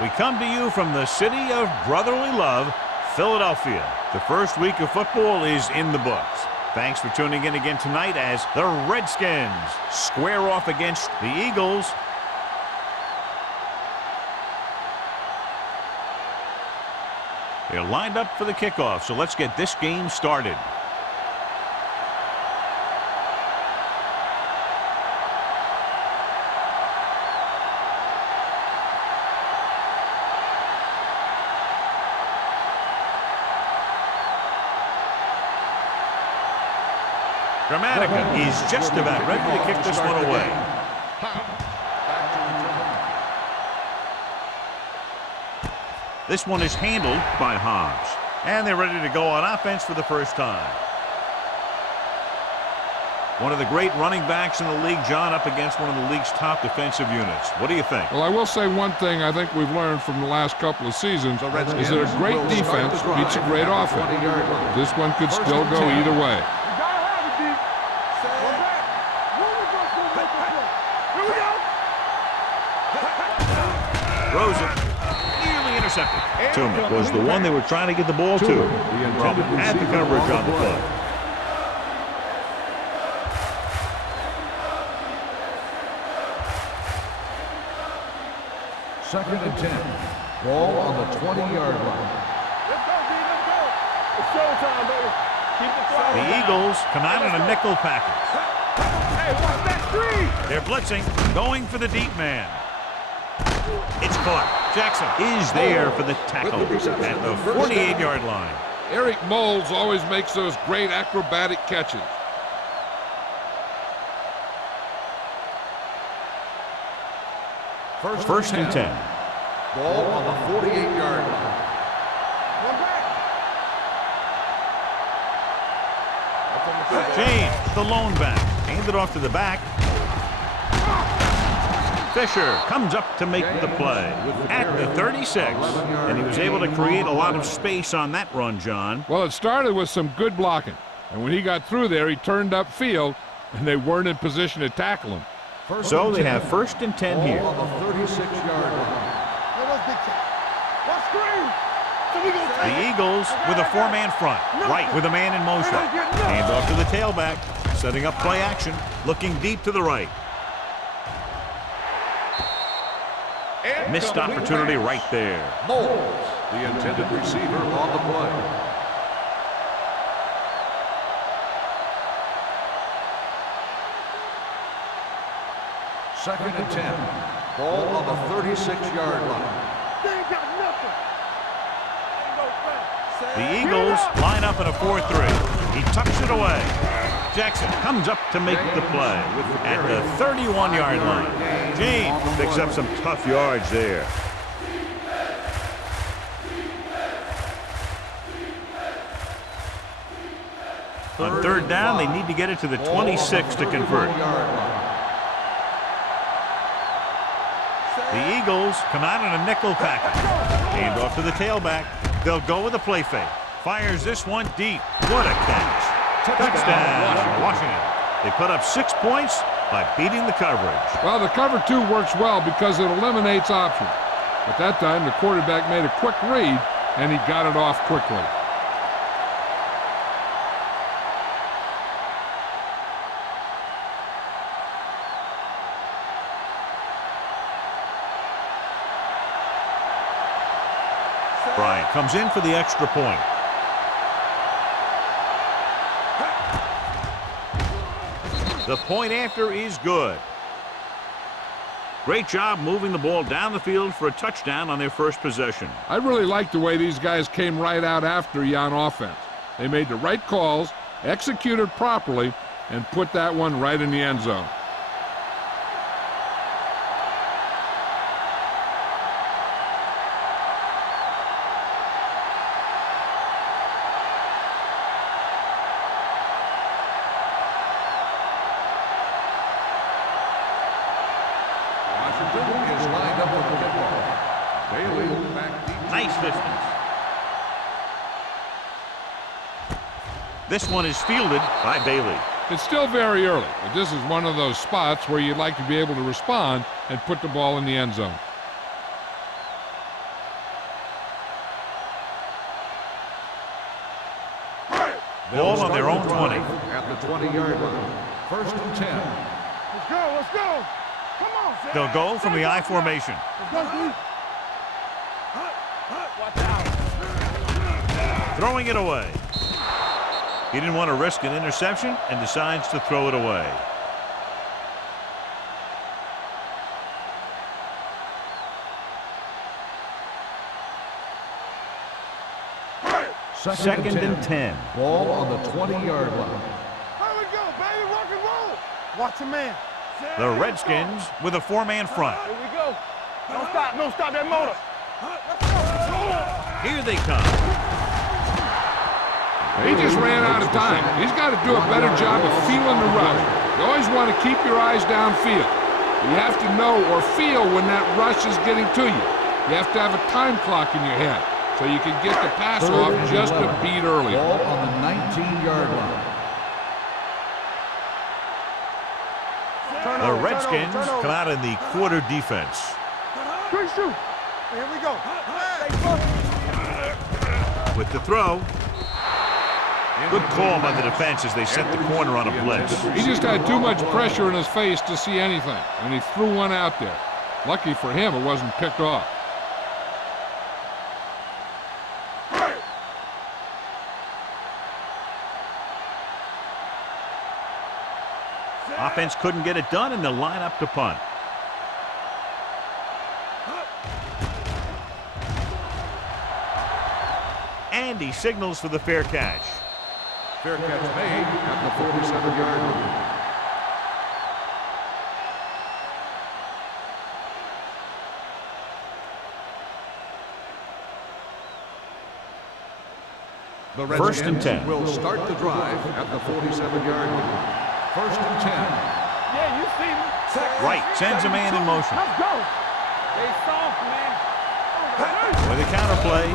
We come to you from the city of brotherly love, Philadelphia. The first week of football is in the books. Thanks for tuning in again tonight as the Redskins square off against the Eagles. They're lined up for the kickoff, so let's get this game started. Gramatica is just about ready to kick this one away. This one is handled by Hobbs. And they're ready to go on offense for the first time. One of the great running backs in the league, John, up against one of the league's top defensive units. What do you think? Well, I will say one thing I think we've learned from the last couple of seasons is that a great defense beats a great offense. This one could still go either way. Throws it. Nearly intercepted. Tooman was the one they were trying to get the ball to. Had the coverage on the play. Second and 10. Ball on the 20-yard line. Let's go, D. Let's go. It's showtime, baby. Keep the throw. The Eagles come out in a nickel package. Hey, watch that screen. They're blitzing, going for the deep man. It's caught. Jackson is there for the tackle at the 48-yard line. Eric Moles always makes those great acrobatic catches. First and 10. Ball on the 48-yard line. James, the lone back, handed off to the back. Fisher comes up to make the play at the 36, and he was able to create a lot of space on that run, John. Well, it started with some good blocking, and when he got through there, he turned upfield, and they weren't in position to tackle him. So they have first and 10 here. On the 36-yard line. The Eagles with a four-man front, right with a man in motion. Hand off to the tailback, setting up play action, looking deep to the right. Missed opportunity right there. Moles, the intended receiver on the play. Second and 10. Ball on the 36-yard line. They ain't got nothing. The Eagles line up in a 4-3. He tucks it away. Jackson comes up to make the play at the 31-yard line. James picks up some tough yards there. On third down, they need to get it to the 26 to convert. The Eagles come out in a nickel package. Hand off to the tailback. They'll go with a play fake. Fires this one deep. What a catch. Touchdown, Washington. They put up 6 points by beating the coverage. Well, the cover two works well because it eliminates options. At that time, the quarterback made a quick read, and he got it off quickly. Bryant comes in for the extra point. The point after is good. Great job moving the ball down the field for a touchdown on their first possession. I really like the way these guys came right out after you on offense. They made the right calls, executed properly, and put that one right in the end zone. Nice distance. This one is fielded by Bailey. It's still very early, but this is one of those spots where you'd like to be able to respond and put the ball in the end zone. Ball on their own 20. At the 20-yard line. First and 10. Let's go, let's go. Come on, Zach. They'll go from the I formation. Let's go, D. Watch out. Throwing it away. He didn't want to risk an interception and decides to throw it away. Second and 10. Ball on the 20-yard line. Here we go, baby. Rock and roll. Watch a man. The Redskins with a four-man front. Here we go. Don't stop. Don't stop that motor. Here they come. He just ran out of time. He's got to do a better job of feeling the rush. You always want to keep your eyes downfield. You have to know or feel when that rush is getting to you. You have to have a time clock in your head so you can get the pass off just a beat earlier. Ball on the 19-yard line. The Redskins come out in the quarter defense. Quick shoot. Here we go. With the throw. Good call by the defense as they set the corner on a blitz. He just had too much pressure in his face to see anything, and he threw one out there. Lucky for him, it wasn't picked off. Offense couldn't get it done, and they'll line up to punt. And he signals for the fair catch. Fair catch made at the 47-yard line. The First and 10. will start the drive at the 47-yard line. First and 10. Yeah, you see me. Right, sends a man in motion. Let's go. They soft, man. With a counterplay.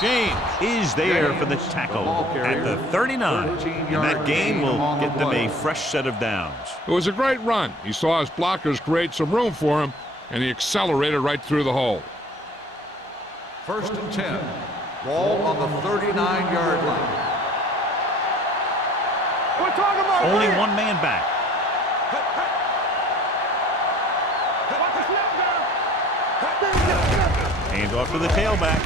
James is there for the tackle at the 39. And that gain will get them a fresh set of downs. It was a great run. He saw his blockers create some room for him, and he accelerated right through the hole. First and 10. Ball on the 39-yard line. We're talking about Only here. one man back. Hand off to the tailback.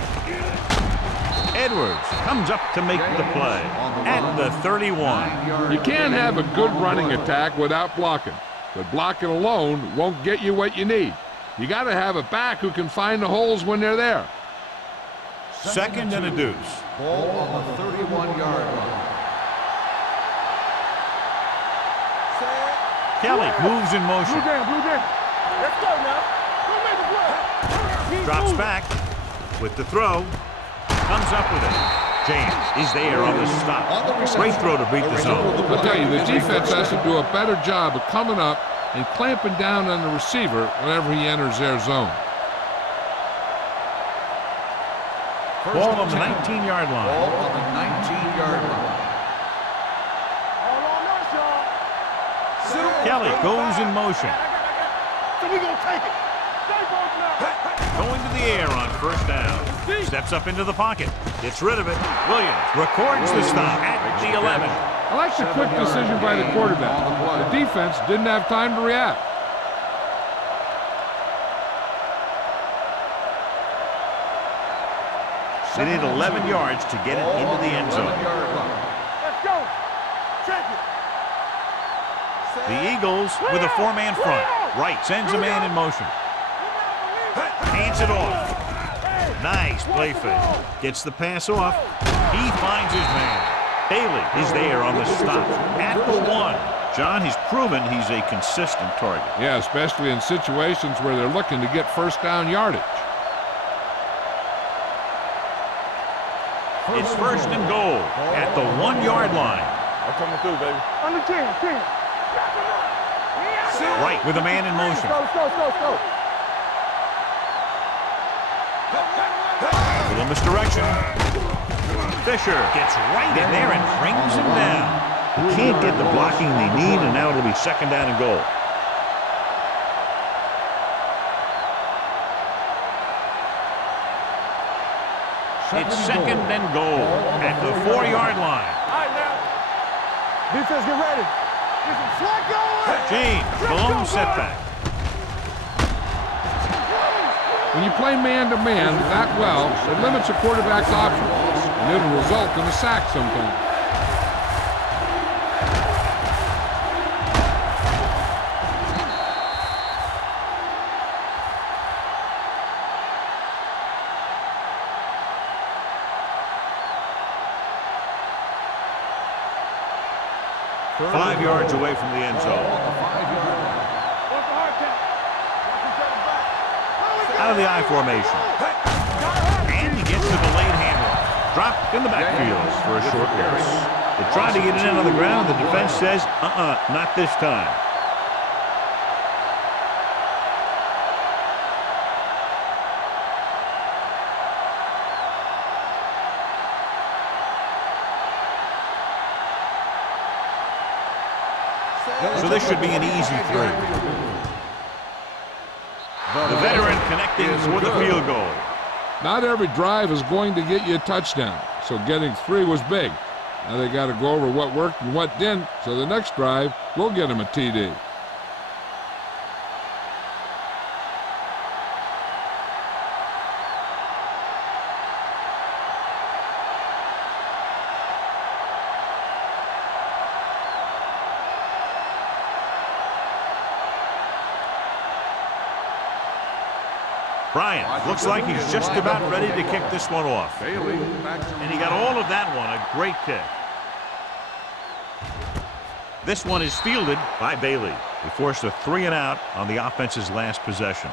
Edwards comes up to make the play at the 31. You can't have a good running attack without blocking, but blocking alone won't get you what you need. You got to have a back who can find the holes when they're there. Second and a deuce. Ball on the 31-yard line. Kelly moves in motion. Blue jam. Let's go now. Go make the play. Drops back with the throw. Comes up with it. James is there on the stop. Great throw to beat the zone. I'll tell you, the defense has to do a better job of coming up and clamping down on the receiver whenever he enters their zone. Ball on the 19-yard line. Ball on the 19-yard line. All on us, y'all. Kelly goes in motion. So we gonna take it. Stay both now. Going to the air on first down. Steps up into the pocket. Gets rid of it. Williams records the stop at the 11. I like the quick decision by the quarterback. The defense didn't have time to react. They need 11 yards to get it into the end zone. Let's go. Check it. The Eagles with a four-man front. Right, sends a man in motion. Hands it off. Nice play fake. Gets the pass off. He finds his man. Bailey is there on the stop at the 1. John, he's proven he's a consistent target. Yeah, especially in situations where they're looking to get first down yardage. It's first and goal at the 1-yard line. I'm coming through, baby. Under 10. Right with a man in motion. Let's go. Little misdirection. Fisher gets right in there and brings him down. They can't get the blocking they need, and now it'll be second down and goal. It's second and goal at the 4-yard line. All right, now. Defense, get ready. Get some slack going. James, blown setback. When you play man-to-man that well, it limits a quarterback's options, and it'll result in a sack sometimes. Third 5 yards away from the end zone. Out of the I formation. And he gets to the late handoff. Dropped in the backfield for a short loss. They tried to get it in on the ground. The defense says, not this time. So this should be an easy 3. The veteran connecting for the field goal. Not every drive is going to get you a touchdown, so getting 3 was big. Now they got to go over what worked and what didn't, so the next drive will get them a TD. Bryant looks like he's just about ready to kick this one off. And he got all of that one, a great kick. This one is fielded by Bailey. He forced a 3 and out on the offense's last possession.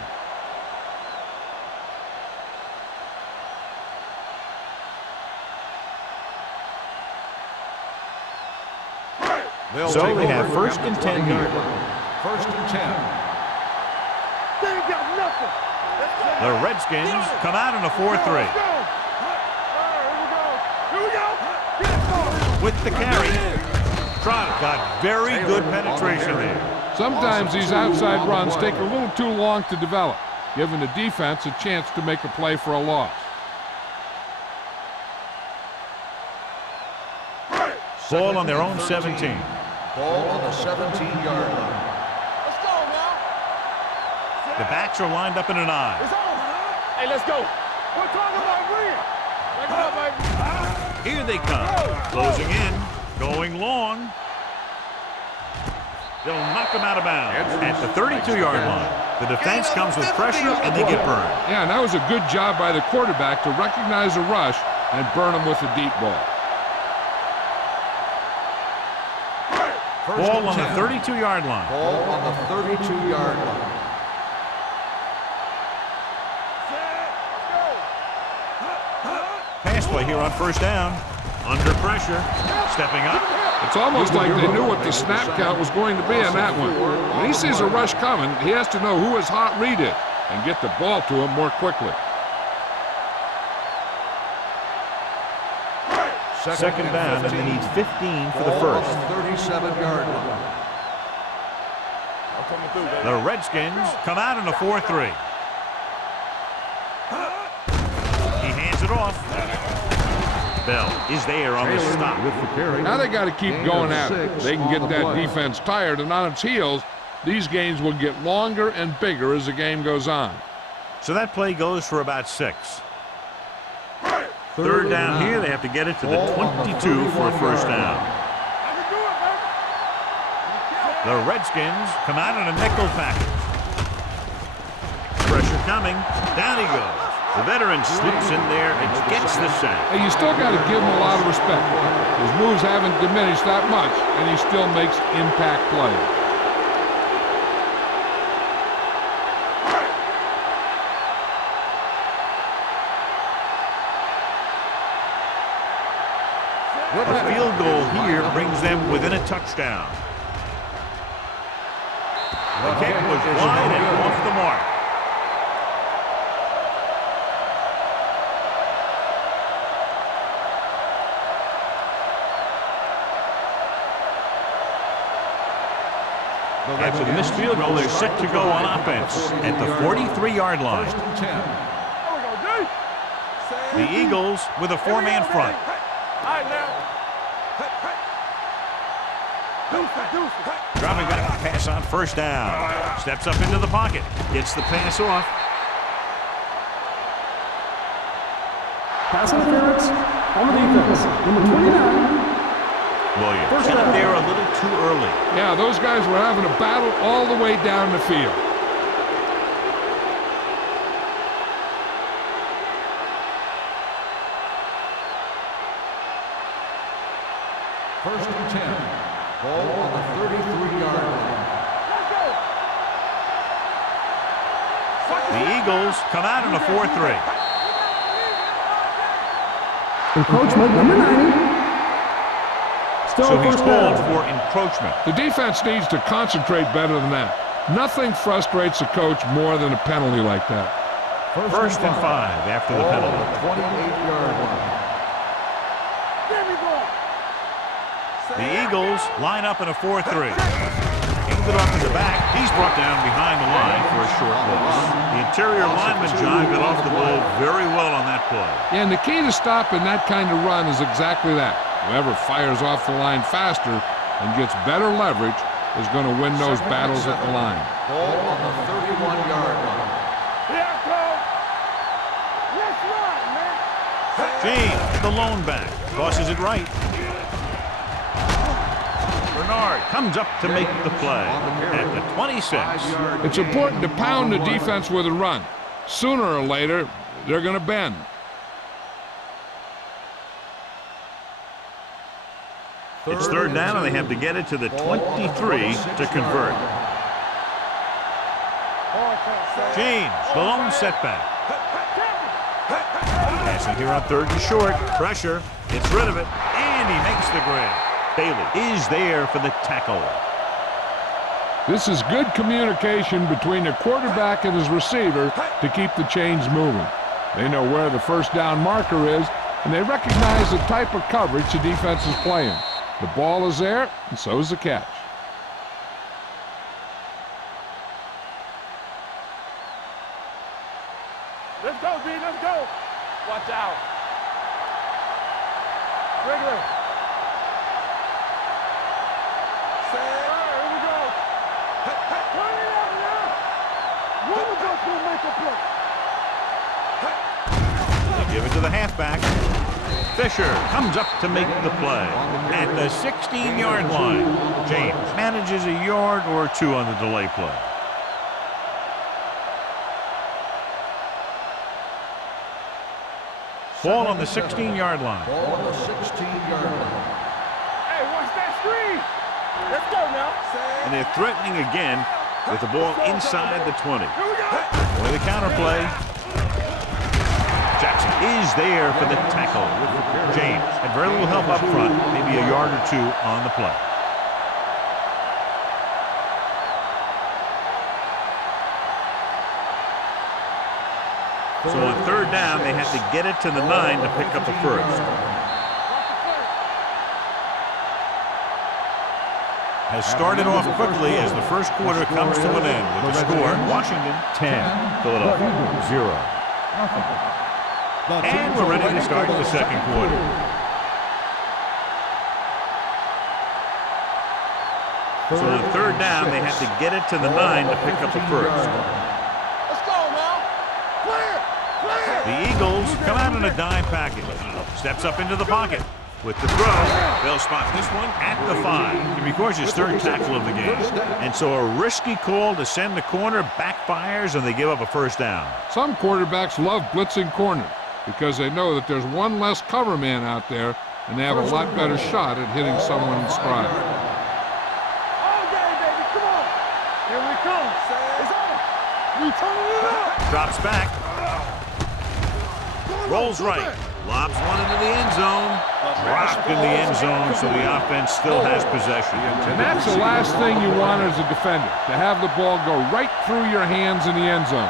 So they have first and 10 here. First and 10. They ain't got nothing. The Redskins come out in a 4-3. With the carry, Trotter got very good penetration there. Sometimes these outside runs take a little too long to develop, giving the defense a chance to make a play for a loss. Ball on their own 17. Ball on the 17-yard line. Let's go now. The backs are lined up in an I. It's on. Hey, let's go. We're talking about Green. Back it up, baby. Here they come. Closing in. Going long. They'll knock them out of bounds at the 32-yard line. The defense comes with pressure, and they get burned. Yeah, and that was a good job by the quarterback to recognize a rush and burn him with a deep ball. Ball on the 32-yard line. Ball on the 32-yard line. Pass play here on first down. Under pressure. Stepping up. It's almost like they knew what the snap count was going to be on that one. When he sees a rush coming, he has to know who his hot read is and get the ball to him more quickly. Second down, and they need 15 for the first. 37-yard line. The Redskins come out in a 4-3. He hands it off. Bell is there on the stop. Now they got to keep going at it. They can get that defense tired, and on its heels, these games will get longer and bigger as the game goes on. So that play goes for about 6. Third down here, they have to get it to the 22 for a first down. The Redskins come out in a nickel package. Pressure coming. Down he goes. The veteran slips in there and gets the sack. Hey, you still got to give him a lot of respect. His moves haven't diminished that much, and he still makes impact plays. A field goal here brings them within a touchdown. The kick was wide and off the mark. After the missed field goal, they're set to go on offense at the 43-yard line. First and 10. The Eagles with a four-man front. All right, now. Dropping back, pass on first down. Steps up into the pocket. Gets the pass off. Pass interference on the defense. Number 29. Williams got it there a little too early. Yeah, those guys were having a battle all the way down the field. First and 10. Ball on the 33-yard line. The Eagles come out in a 4-3. Encroachment, number 90. Still So he's first called down. for encroachment. The defense needs to concentrate better than that. Nothing frustrates a coach more than a penalty like that. First and 5 after the Ball on penalty. the 28-yard line. The Eagles line up in a 4-3. Aimed it off to the back. He's brought down behind the line for a short loss. The interior lineman, John, got off the ball very well on that play. Yeah, and the key to stopping that kind of run is exactly that. Whoever fires off the line faster and gets better leverage is going to win those battles at the line. Ball on the 31-yard line. Here, coach. Let's run, man. James, the lone back, tosses it right. Bernard comes up to make the play at the 26. It's important to pound the defense with a run. Sooner or later, they're going to bend. It's third down, and they have to get it to the 23 to convert. James, the lone setback. Passing here on third and short. Pressure. Gets rid of it. And he makes the grab. Bailey is there for the tackle. This is good communication between the quarterback and his receiver to keep the chains moving. They know where the first down marker is, and they recognize the type of coverage the defense is playing. The ball is there, and so is the catch. Let's go, B. Let's go. Watch out. Wrigley. All right, here we go. Turn it up now. One of us will make a play. They give it to the halfback. Fisher comes up to make the play at the 16-yard line. James manages a yard or two on the delay play. Ball on the 16-yard line. Ball on the 16-yard line. Hey, watch that screen. Let's go now. And they're threatening again with the ball inside the 20. Here we go. With the counter play. Jackson is there for the tackle. James had very little help up front, maybe a yard or two on the play. So on third down, they have to get it to the 9 to pick up the first. Has started off quickly as the first quarter comes to an end with the score: Washington 10, Philadelphia 0. And we're ready to start the second quarter. So on third down, they have to get it to the 9 to pick up the first. Let's go now. Clear. Clear. The Eagles come out in a dime package. Steps up into the pocket. With the throw, they'll spot this one at the 5. And because his third tackle of the game. And so a risky call to send the corner backfires, and they give up a first down. Some quarterbacks love blitzing corners because they know that there's one less cover man out there, and they have a lot better shot at hitting someone in stride. All game, baby. Come on. Here we come. It's on. We turning it up. Drops back. Rolls right. Lobs one into the end zone. Dropped in the end zone, so the offense still has possession. And that's the last thing you want as a defender, to have the ball go right through your hands in the end zone.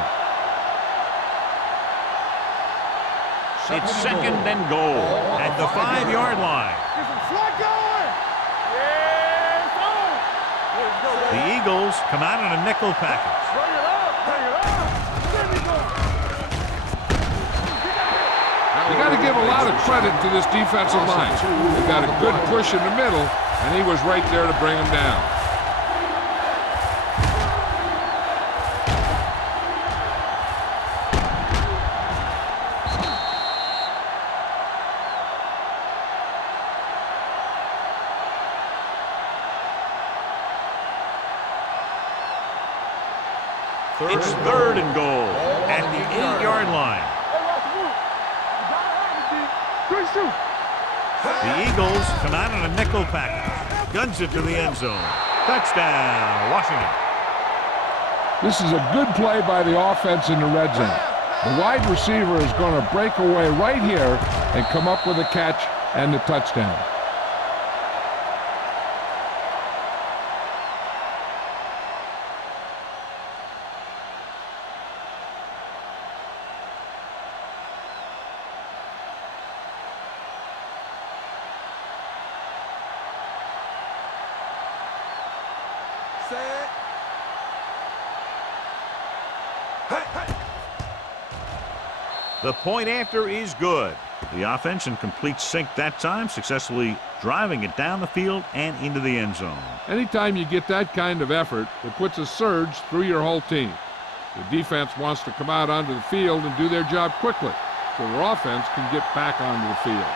It's second and goal at the 5-yard line. Get some slack going. Yeah, it's on. Let's go, The baby. Eagles come out in a nickel package. Bring it up. Bring it up. There we go. You got to give a lot of credit to this defensive line. They got a good push in the middle, and he was right there to bring him down. It's 3rd and goal at the 8-yard line. The Eagles come out on a nickel package. Guns it to the end zone. Touchdown, Washington. This is a good play by the offense in the red zone. The wide receiver is going to break away right here and come up with a catch and the touchdown. The point after is good. The offense in complete sync that time, successfully driving it down the field and into the end zone. Anytime you get that kind of effort, it puts a surge through your whole team. The defense wants to come out onto the field and do their job quickly, so their offense can get back onto the field.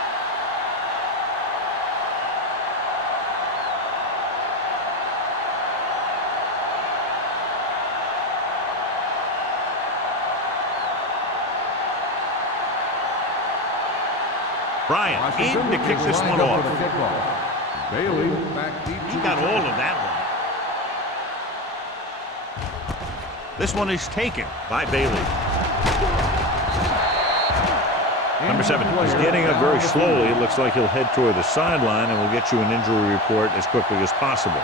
Bryant in to kick this one off. Bailey back deep. He got all of that one. This one is taken by Bailey. Number 7 is getting up very slowly. It looks like he'll head toward the sideline, and we'll get you an injury report as quickly as possible.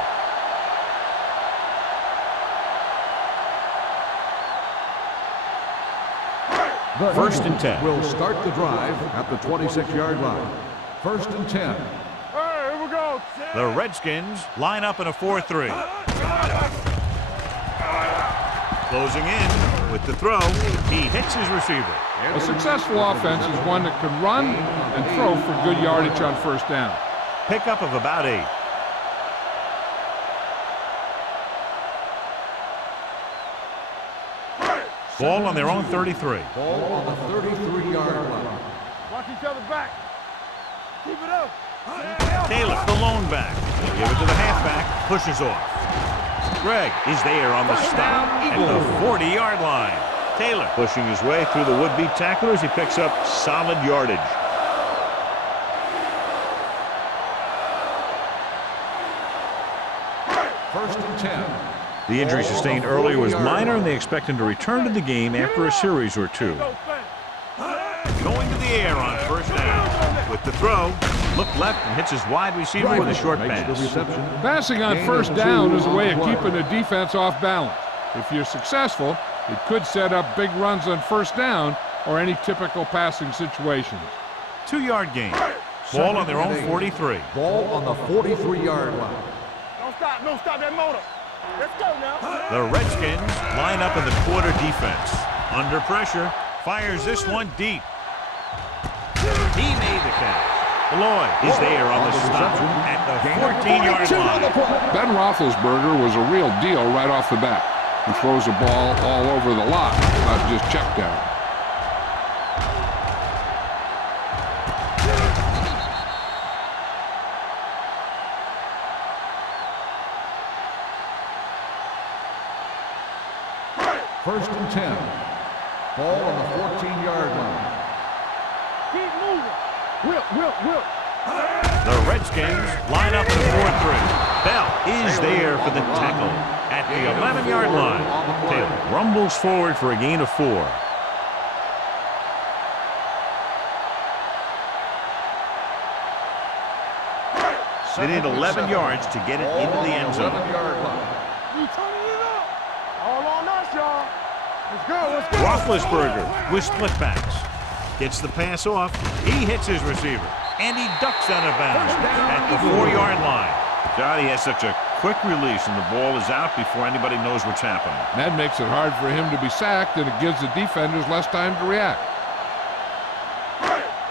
The 1st and 10. Will start the drive at the 26-yard line. 1st and 10. Hey, here we go. The Redskins line up in a 4-3. Closing in with the throw. He hits his receiver. A successful offense is one that can run and throw for good yardage on 1st down. Pickup of about 8. Ball on their own 33. Ball on the 33-yard line. Watch each other back. Keep it up. Taylor, the lone back. They give it to the halfback. Pushes off. Gregg is there on the stop at the 40-yard line. Taylor pushing his way through the would-be tacklers. He picks up solid yardage. First and 10. The injury sustained earlier was minor, and they expect him to return to the game after a series or 2. Going to the air on 1st down. With the throw, look left and hits his wide receiver with a short pass. Passing on 1st down is a way of keeping the defense off balance. If you're successful, it could set up big runs on 1st down or any typical passing situations. 2-yard gain. Ball on their own 43. Ball on the 43-yard line. Don't stop that motor. Let's go now. The Redskins line up in the quarter defense. Under pressure, fires this one deep. He made the catch. Lloyd is there on the stop at the 14-yard line. Ben Roethlisberger was a real deal right off the bat. He throws the ball all over the lot, not just check down. First and 10. Ball on the 14-yard line. Keep moving. Whip. The Redskins line up in the 4-3. Bell is there for the tackle at the 11-yard line. Taylor rumbles forward for a gain of 4. They need 11 yards to get it into the end zone. 11-yard line. We turning it up. All on us, y'all. Let's go. Roethlisberger with split backs. Gets the pass off. He hits his receiver. And he ducks out of bounds at the 4-yard line. God, he has such a quick release, and the ball is out before anybody knows what's happening. That makes it hard for him to be sacked, and it gives the defenders less time to react.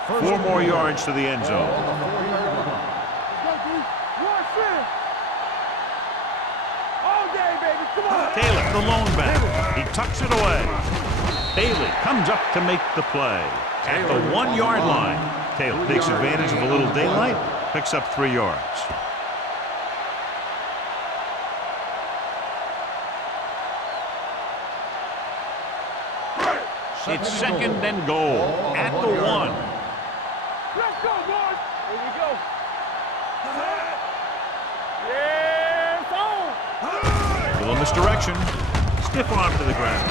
4 more yards to the end zone. All day, baby. Come on. Taylor, the lone back. He tucks it away. Bailey comes up to make the play. At the 1-yard line, Taylor takes advantage of a little daylight, picks up 3 yards. It's second and goal at the 1. Let's go, boys. Here we go. Yes, on. Little misdirection. Stiff arm to the ground.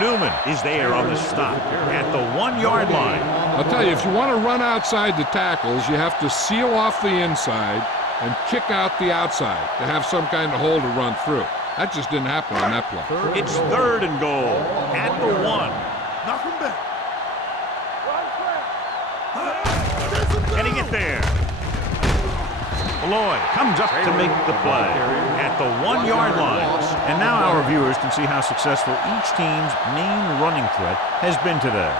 Newman is there on the stop at the 1-yard line. I'll tell you, if you want to run outside the tackles, you have to seal off the inside and kick out the outside to have some kind of hole to run through. That just didn't happen on that play. It's third and goal at the 1. Knock him back. Can he get there? Lloyd comes up to make the play at the 1-yard line. And now our viewers can see how successful each team's main running threat has been today.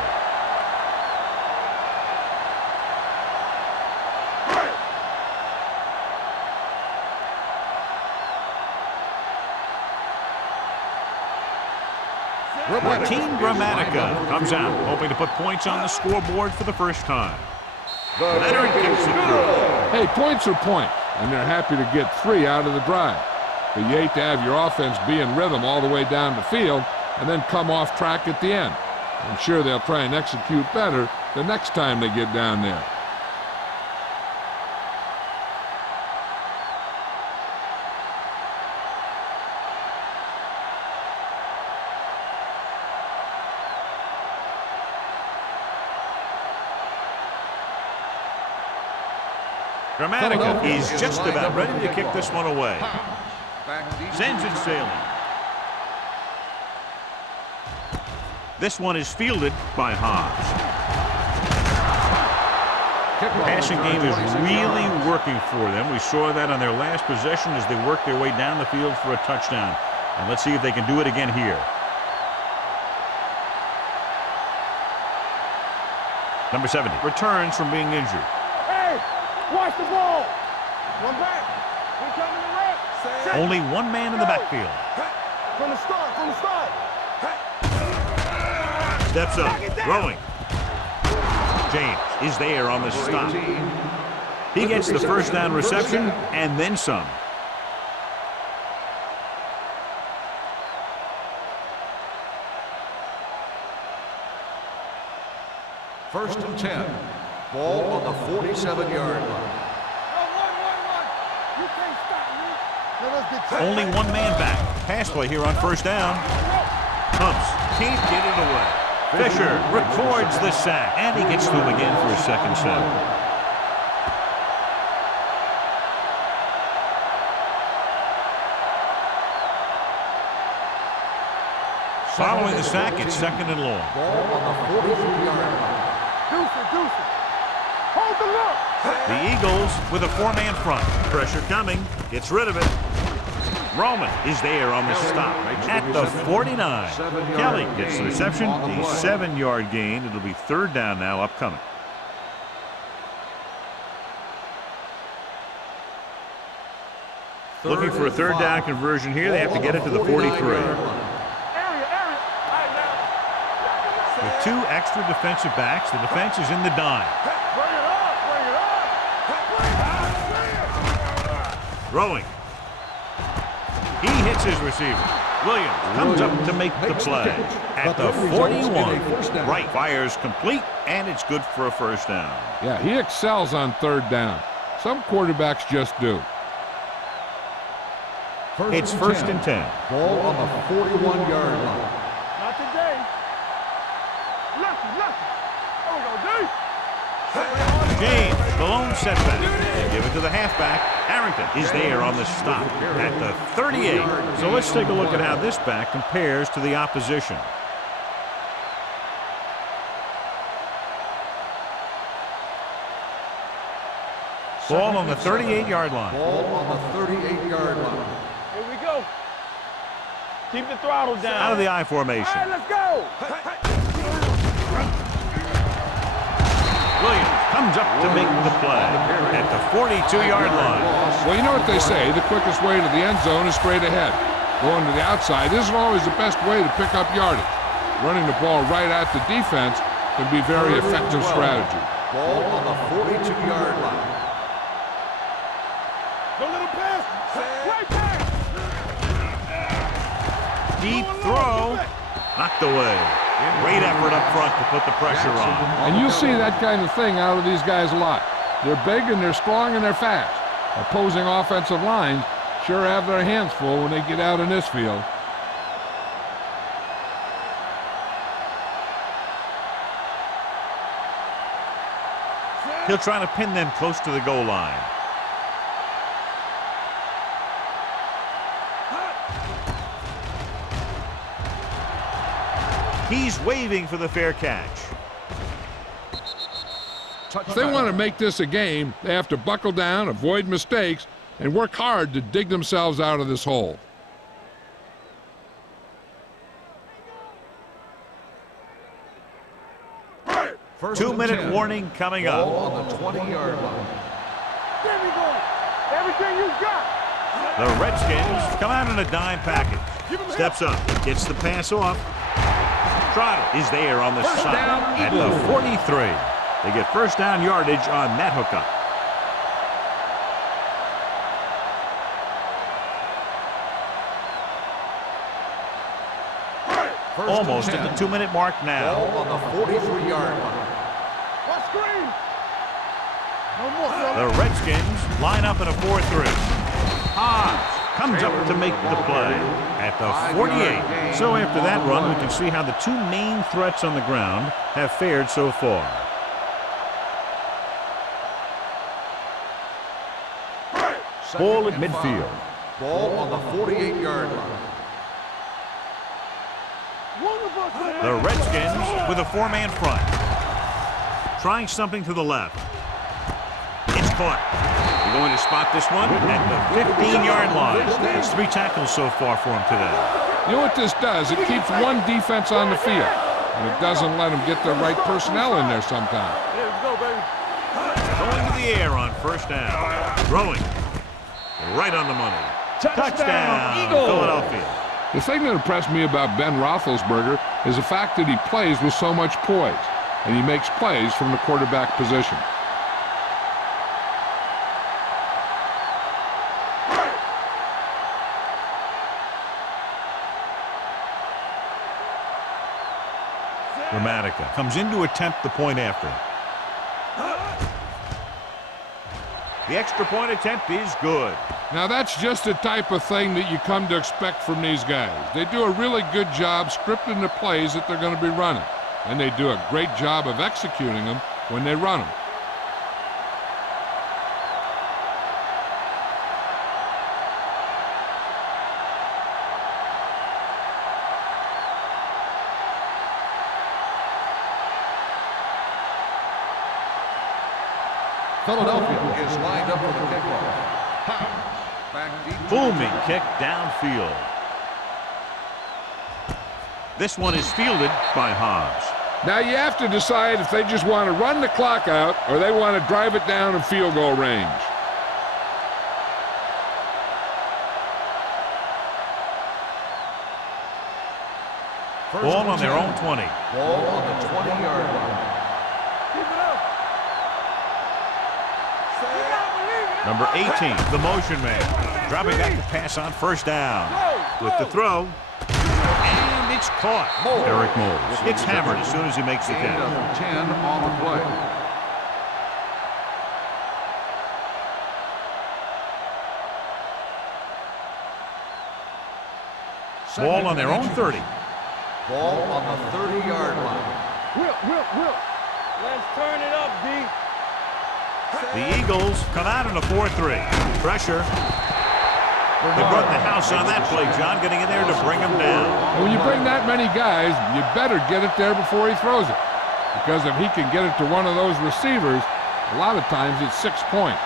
Team Grammatica comes out, hoping to put points on the scoreboard for the first time. Leonard kicks it through. Hey, points are points, and they're happy to get 3 out of the drive. But you hate to have your offense be in rhythm all the way down the field and then come off track at the end. I'm sure they'll try and execute better the next time they get down there. Grammatica is just about ready to kick this one away. Sends it sailing. This one is fielded by Hobbs. Passing game is really working for them. We saw that on their last possession as they worked their way down the field for a touchdown. And let's see if they can do it again here. Number 70 returns from being injured. Watch the ball. One back. One coming to right. Only one man in the backfield. From the start. From the start. Steps up. Throwing. James is there on the stop. He gets the first down reception and then some. First and 10. Ball on the 47-yard line. You can't stop me. Now let's get Only one man back. Pass play here on first down. Humps. Can't get it away. Fisher records the sack, and he gets to him again for his second sack. Following the sack, it's second and long. Ball on the 43-yard line. Deuce it. Hold the look. The Eagles with a 4-man front. Pressure coming. Gets rid of it. Roman is there on the stop at the 49. Kelly gets the reception. A 7-yard gain. It'll be third down now upcoming. Looking for a third down conversion here. They have to get it to the 43. With 2 extra defensive backs, the defense is in the dime. Throwing. He hits his receiver. Williams comes up to make the play at the 41. Right, fires complete, and it's good for a first down. Yeah, he excels on third down. Some quarterbacks just do. It's first and 10. Ball on the 41-yard line. Not today. Lucky. Oh, go deep. James, the lone setback. They give it to the halfback. Arrington is there on the stop at the 38. So let's take a look at how this back compares to the opposition. Ball on the 38-yard line. Ball on the 38-yard line. Here we go. Keep the throttle down. Out of the I formation. All right, let's go. Williams Comes up to make the play at the 42-yard line. Well, you know what they say, the quickest way to the end zone is straight ahead. Going to the outside isn't always the best way to pick up yardage. Running the ball right at the defense can be very effective strategy. Ball on the 42-yard line. No little pass. Right pass. Deep throw. Knocked away. Great effort up front to put the pressure on. And you'll see that kind of thing out of these guys a lot. They're big and they're strong and they're fast. Opposing offensive lines sure have their hands full when they get out in this field. He'll try to pin them close to the goal line. He's waving for the fair catch. If they want to make this a game, they have to buckle down, avoid mistakes, and work hard to dig themselves out of this hole. First and 2-minute 10. warning coming Ball up. on the 20-yard line. There we go. Everything you got. The Redskins come out in a dime package. Steps up, gets the pass off. Trotter is there on the side at the 43. They get first down yardage on that hookup. Almost at the 2-minute mark now. Ball on the 43-yard line. What screen? No more, fella. The Redskins line up in a 4-3. Hobbs comes up to make the play at the 48. So after that run, we can see how the two main threats on the ground have fared so far. Ball at midfield. Ball on the 48-yard line. The Redskins with a four-man front. Trying something to the left. It's caught. They're going to spot this one at the 15-yard line. It's 3 tackles so far for him today. You know what this does? It keeps one defense on the field, and it doesn't let them get the right personnel in there sometimes. Here we go, baby. Going to the air on first down. Throwing. Right on the money. Touchdown, Philadelphia. The thing that impressed me about Ben Roethlisberger is the fact that he plays with so much poise, and he makes plays from the quarterback position. Gramatica comes in to attempt the point after. The extra point attempt is good. Now that's just the type of thing that you come to expect from these guys. They do a really good job scripting the plays that they're going to be running, and they do a great job of executing them when they run them. Philadelphia is lined up for the kickoff. Back deep. Booming kick downfield. This one is fielded by Hobbs. Now you have to decide if they just want to run the clock out or they want to drive it down in field goal range. Ball on their own 20. Ball on the 20-yard line. Keep it up. Number 18, the motion man. Dropping back to pass on first down. With the throw. And it's caught. Eric Moles. It's hammered as soon as he makes the Gain catch. of 10 on the play. Ball on their own 30. Ball on the 30-yard line. Will. Let's turn it up, D. The Eagles come out in a 4-3. Pressure. They brought the house on that play, John, getting in there to bring him down. When you bring that many guys, you better get it there before he throws it. Because if he can get it to one of those receivers, a lot of times it's 6 points.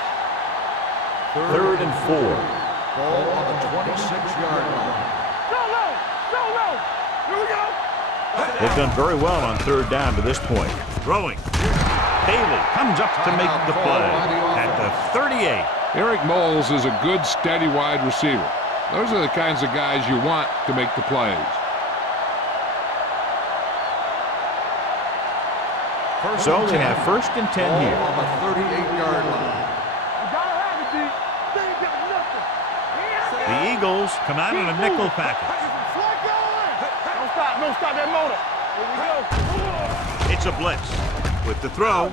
Third and 4. Ball on the 26-yard line. Go low. Here we go. They've done very well on third down to this point. Throwing. Haley comes up to make the play at the 38. Eric Moles is a good, steady wide receiver. Those are the kinds of guys you want to make the plays. So they have 1st and 10 Ball here. on the 38-yard line. You gotta have it, D. They ain't got nothing. The Eagles come out in a nickel package. Slide going. No stop that motor. Here we go. It's a blitz with the throw.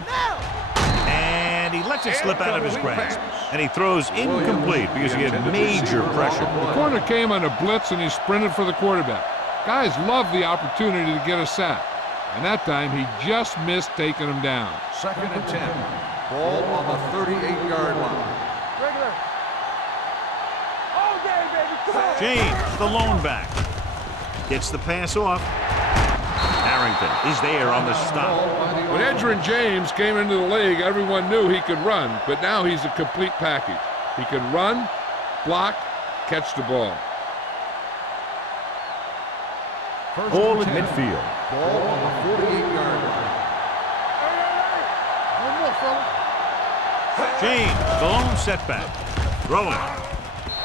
And he lets it slip out of his grasp. And he throws incomplete because he had major pressure. The corner came on a blitz and he sprinted for the quarterback. Guys love the opportunity to get a sack. And that time he just missed taking him down. 2nd and 10. Ball on the 38-yard line. Regular. All day, baby. Come on. James, the lone back, gets the pass off. Harrington is there on the stop. When Edgerrin James came into the league, everyone knew he could run, but now he's a complete package. He can run, block, catch the ball. Ball at midfield. Ball on the 48-yard line. No more, fella. James, the lone setback. Throwing.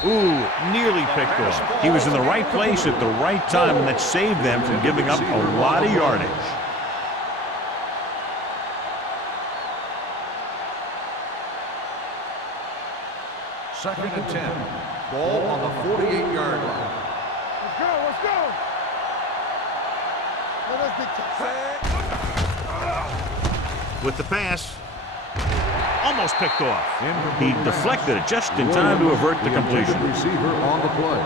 Ooh, nearly picked off. He was in the right place at the right time, and that saved them from giving up a lot of yardage. Second and 10. Ball on the 48-yard line. Let's go. Let's go. Let's get With the pass, almost picked off. He deflected it just in time to avert the completion. Receiver on the play.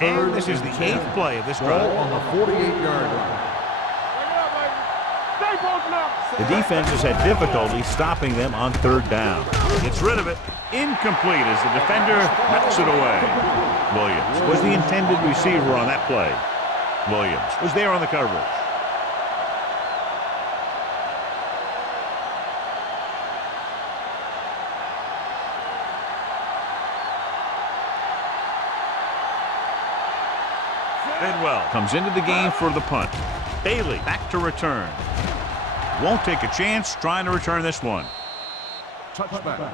And this is the 8th play of this Ball drive. on the 48-yard line. Stay posting up. The defense has had difficulty stopping them on 3rd down. Gets rid of it. Incomplete as the defender knocks it away. Williams was the intended receiver on that play. Williams was there on the coverage. Bidwell comes into the game for the punt. Bailey back to return. Won't take a chance trying to return this one. Touchback.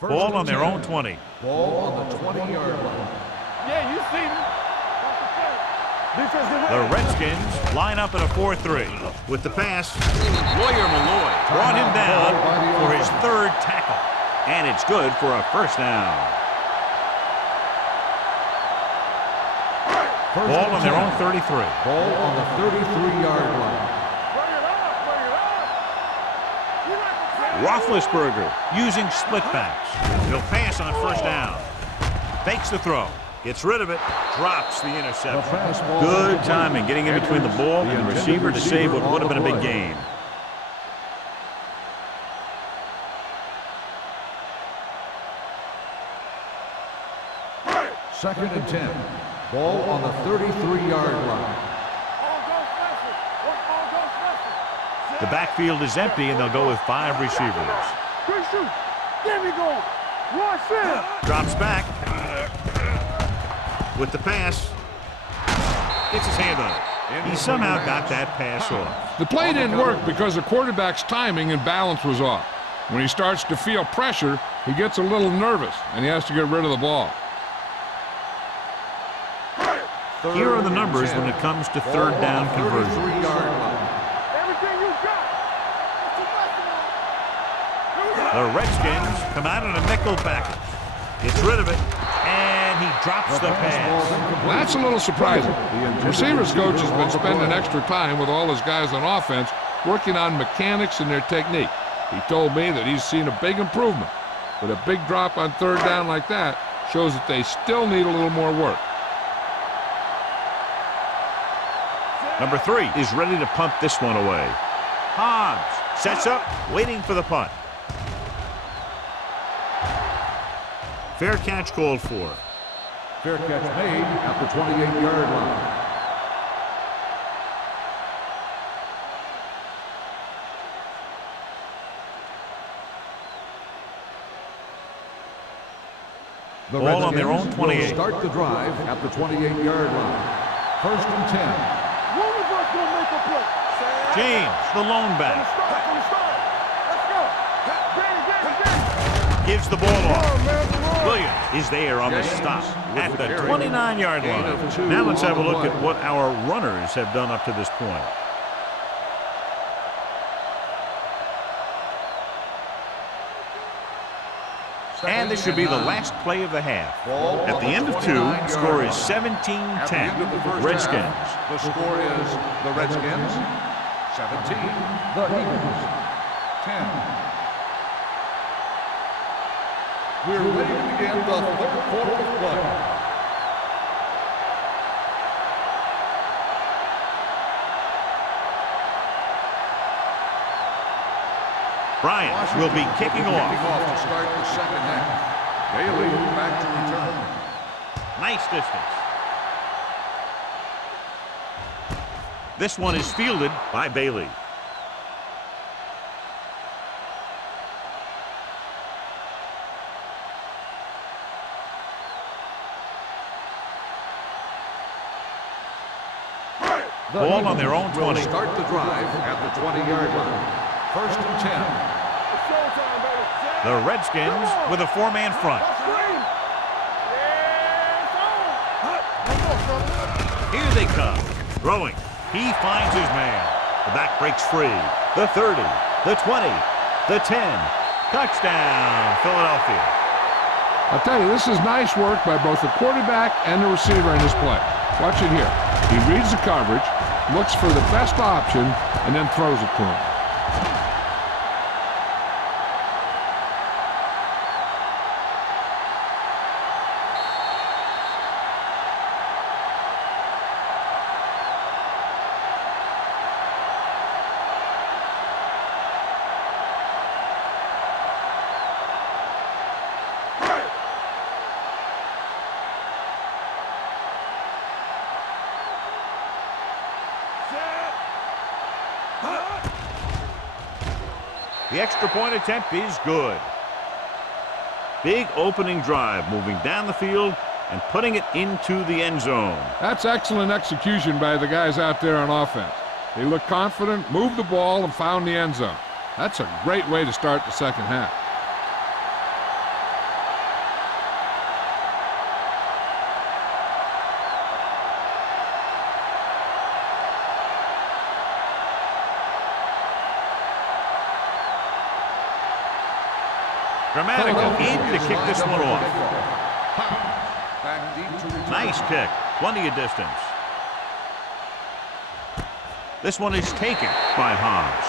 Ball on their own 20. Ball on the 20-yard line. Yeah, you see me. Defensive The Redskins line up in a 4-3. With the pass, Lawyer Malloy brought him down for his 3rd tackle. And it's good for a 1st down. Ball on their own 33. Ball on the 33-yard line. Roethlisberger using split backs. He'll pass on 1st down. Fakes the throw. Gets rid of it. Drops the interception. Good timing getting in between the ball and the receiver to save what would have been a big gain. Second and 10. Ball on the 33-yard line. The backfield is empty, and they'll go with 5 receivers. Good shoot. There we go. One field. Drops back. With the pass. Gets his hand on it. He somehow got that pass off. The play didn't work because the quarterback's timing and balance was off. When he starts to feel pressure, he gets a little nervous, and he has to get rid of the ball. Here are the numbers when it comes to 3rd down conversion. Everything you got. The Redskins come out in a nickel package. Gets rid of it, and he drops the pass. Well, that's a little surprising. The receivers coach has been spending extra time with all his guys on offense working on mechanics and their technique. He told me that he's seen a big improvement, but a big drop on 3rd down like that shows that they still need a little more work. Number 3 is ready to punt this one away. Hobbs sets up, waiting for the punt. Fair catch called for. Fair catch made at the 28-yard line. The Ball on their own Redskins 28. will start the drive at the 28-yard line. First and 10. One of us gonna make a play. James, the lone From the back, start, from the start. Let's go. Get it. gives the ball off. Run, man, run. Williams is there on the James stop with at the the carry. 29-yard Gain of line. 2 Now let's have a on the look at play. what our runners have done up to this point. And this should be the last play of the half. Ball At on the end of 2, 29-yard score is line. At the end of the 17-10. first Redskins. half, the score is the Redskins 17, the Eagles 10. We're ready to begin the third quarter of play. Bryant will be kicking off. To start the second half. Bailey back to return. Nice distance. This one is fielded by Bailey. Ball on their own 20. Will start the drive at the 20-yard line. First and 10. It's showtime, baby. Set. The Redskins with a 4-man front. Scream. Yeah, it's on. Let's go, son. Here they come. Throwing. He finds his man. The back breaks free. The 30, the 20, the 10. Touchdown, Philadelphia. I'll tell you, this is nice work by both the quarterback and the receiver in this play. Watch it here. He reads the coverage, looks for the best option, and then throws it to him. The extra point attempt is good. Big opening drive, moving down the field and putting it into the end zone. That's excellent execution by the guys out there on offense. They looked confident, moved the ball, and found the end zone. That's a great way to start the second half. Grammatical in to kick this one off. Back deep to return. Nice kick, plenty of distance. This one is taken by Hobbs.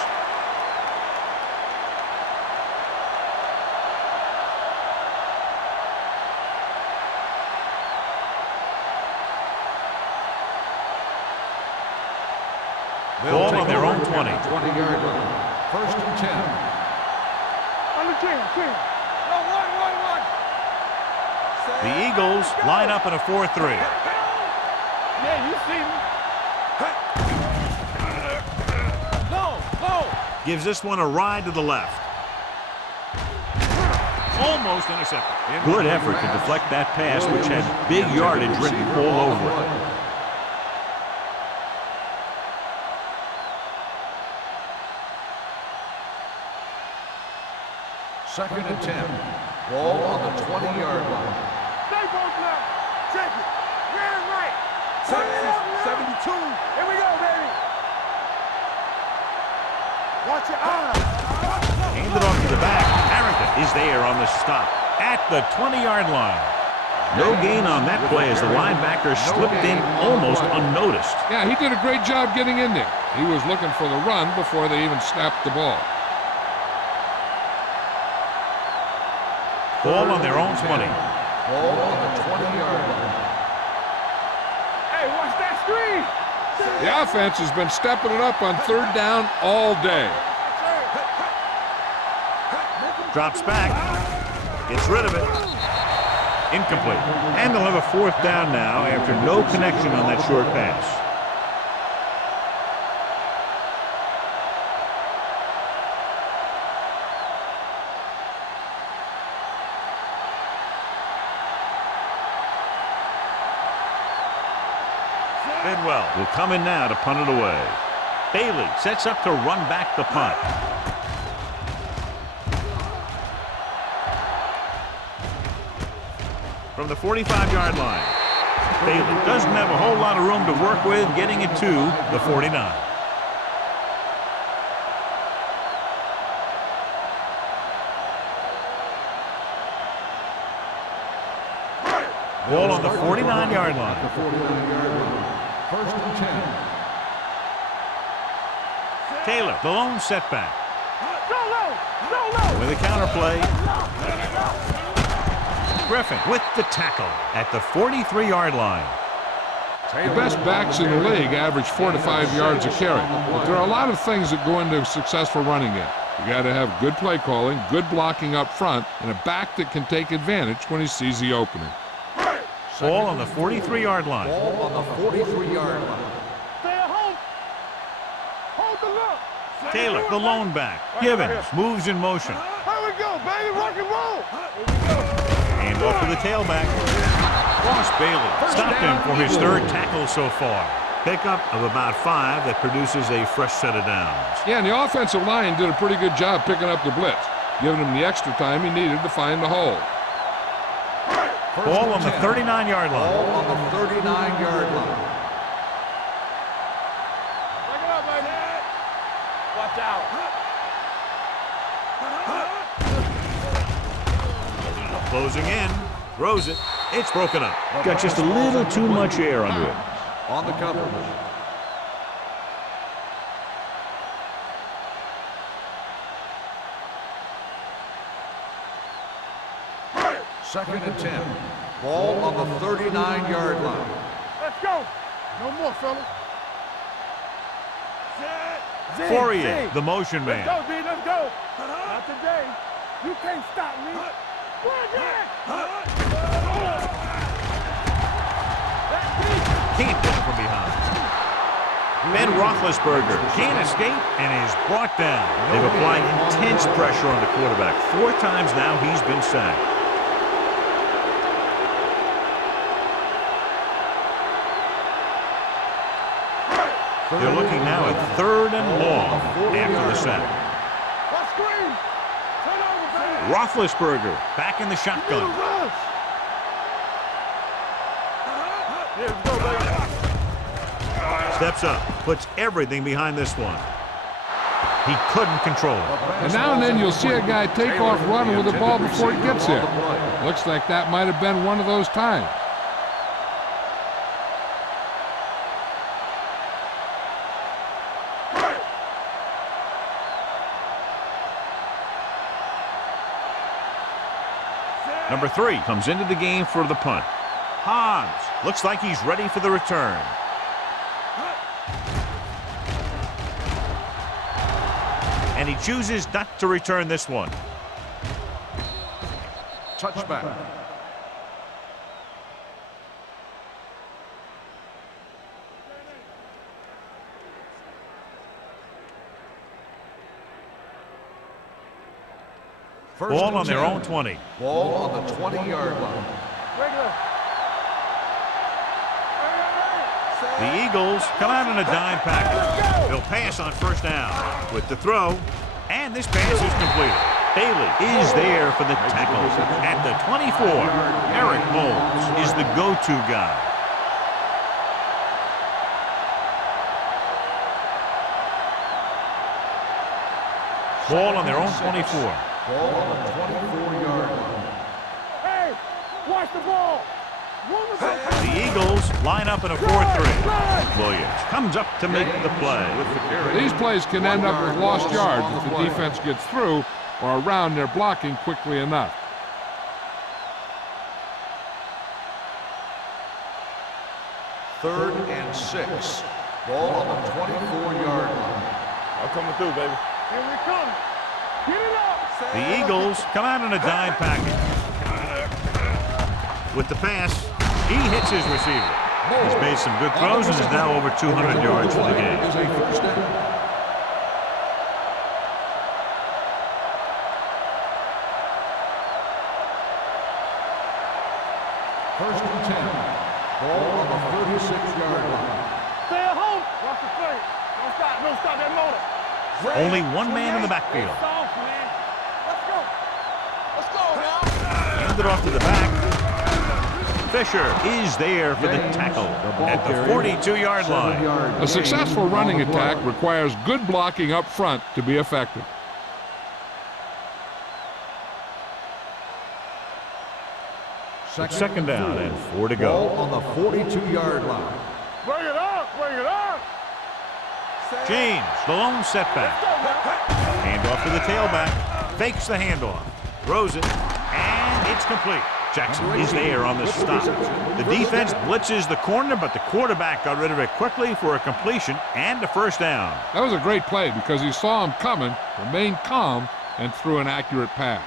Ball on their own 20. 20-yard line. First and 10. Under 10. No, one. The Eagles line up in a 4-3. Yeah, you see me. Go. Gives this one a ride to the left. Almost intercepted. Good effort to deflect that pass, which had big yardage written all over it. Second and 10. Ball on the 20-yard line. Stay both now. Check it. Yeah, right. 72. Here we go, baby. Watch your eyes. Handed off to the back. Harrington is there on the stop at the 20-yard line. No gain on that play as the linebacker slipped in almost unnoticed. Yeah, he did a great job getting in there. He was looking for the run before they even snapped the ball. Ball on their own 20. Ball on the 20-yard line. Hey, watch that screen. The offense has been stepping it up on third down all day. Drops back. Gets rid of it. Incomplete. And they'll have a fourth down now after no connection on that short pass. Bidwell will come in now to punt it away. Bailey sets up to run back the punt. From the 45-yard line, Bailey doesn't have a whole lot of room to work with, getting it to the 49. Ball on the 49-yard line. First and 10. Taylor, the lone setback. Go low! Go low! With a counterplay. Griffin with the tackle at the 43-yard line. The best backs in the league average 4 to 5 yards a carry. But there are a lot of things that go into a successful running game. You got to have good play calling, good blocking up front, and a back that can take advantage when he sees the opening. Ball on the 43-yard line. Ball on the 43-yard line. Stay at home! Hold the look! Taylor, the lone back. Givens moves in motion. Here we go, baby! Rock and roll! And off to the tailback. Ross Bailey stopped him for his third tackle so far. Pickup of about 5 that produces a fresh set of downs. Yeah, and the offensive line did a pretty good job picking up the blitz, giving him the extra time he needed to find the hole. Ball on the 39-yard line. Ball on the 39-yard line. Back it up, baby! Watch out! Closing in. Throws it. It's broken up. Got just a little too much air under it. On the coverage. Second and 10. Ball on the 39-yard line. Let's go! No more, fellas. Zig, Fourier, Zig. the motion man. Let's go, D, let's go! Not today. You can't stop me. Can't get it from behind. Ben Roethlisberger can't escape and is brought down. They've applied intense pressure on the quarterback. 4 times now he's been sacked. They're looking now at 3rd and long after the sack. Let's screen! Turn over, baby! Roethlisberger back in the shotgun. Rush! Here we go, baby. Steps up, puts everything behind this one. He couldn't control it. And now and then you'll see a guy take off running with the ball before he gets there. Looks like that might have been one of those times. Number 3 comes into the game for the punt. Hobbs looks like he's ready for the return. And he chooses not to return this one. Touchback. Ball on their own 20. Ball on the 20-yard line. Regular. The Eagles come out in a dime package. They'll pass on first down with the throw, and this pass is completed. Bailey is there for the tackle. At the 24, Eric Moles is the go-to guy. Ball on their own 24. Ball on the 24-yard line. Hey, watch the ball. The Eagles line up in a 4-3. Williams comes up to make the play. These plays can end up with lost yards if the defense gets through or around their blocking quickly enough. Third and 6. Ball on the 24-yard line. I'm coming through, baby. Here we come. Get it up. The Eagles come out in a dime package. With the pass, he hits his receiver. He's made some good throws and is now over 200 yards for the game. Is a first down. First and 10. Ball on the 36-yard line. the play. Don't stop that motor. Only one man in the backfield. Soft, man. Let's go now. Hand it off to the back. Fisher is there for the tackle at the 42-yard line. A successful running attack requires good blocking up front to be effective. Second down and 4 to Ball go. on the 42-yard line. Bring it up. Bring it up. James, the lone setback. Hand off to the tailback. Fakes the handoff. Throws it. And it's complete. Jackson is there on the stop. The defense blitzes the corner, but the quarterback got rid of it quickly for a completion and a first down. That was a great play because he saw him coming, remained calm, and threw an accurate pass.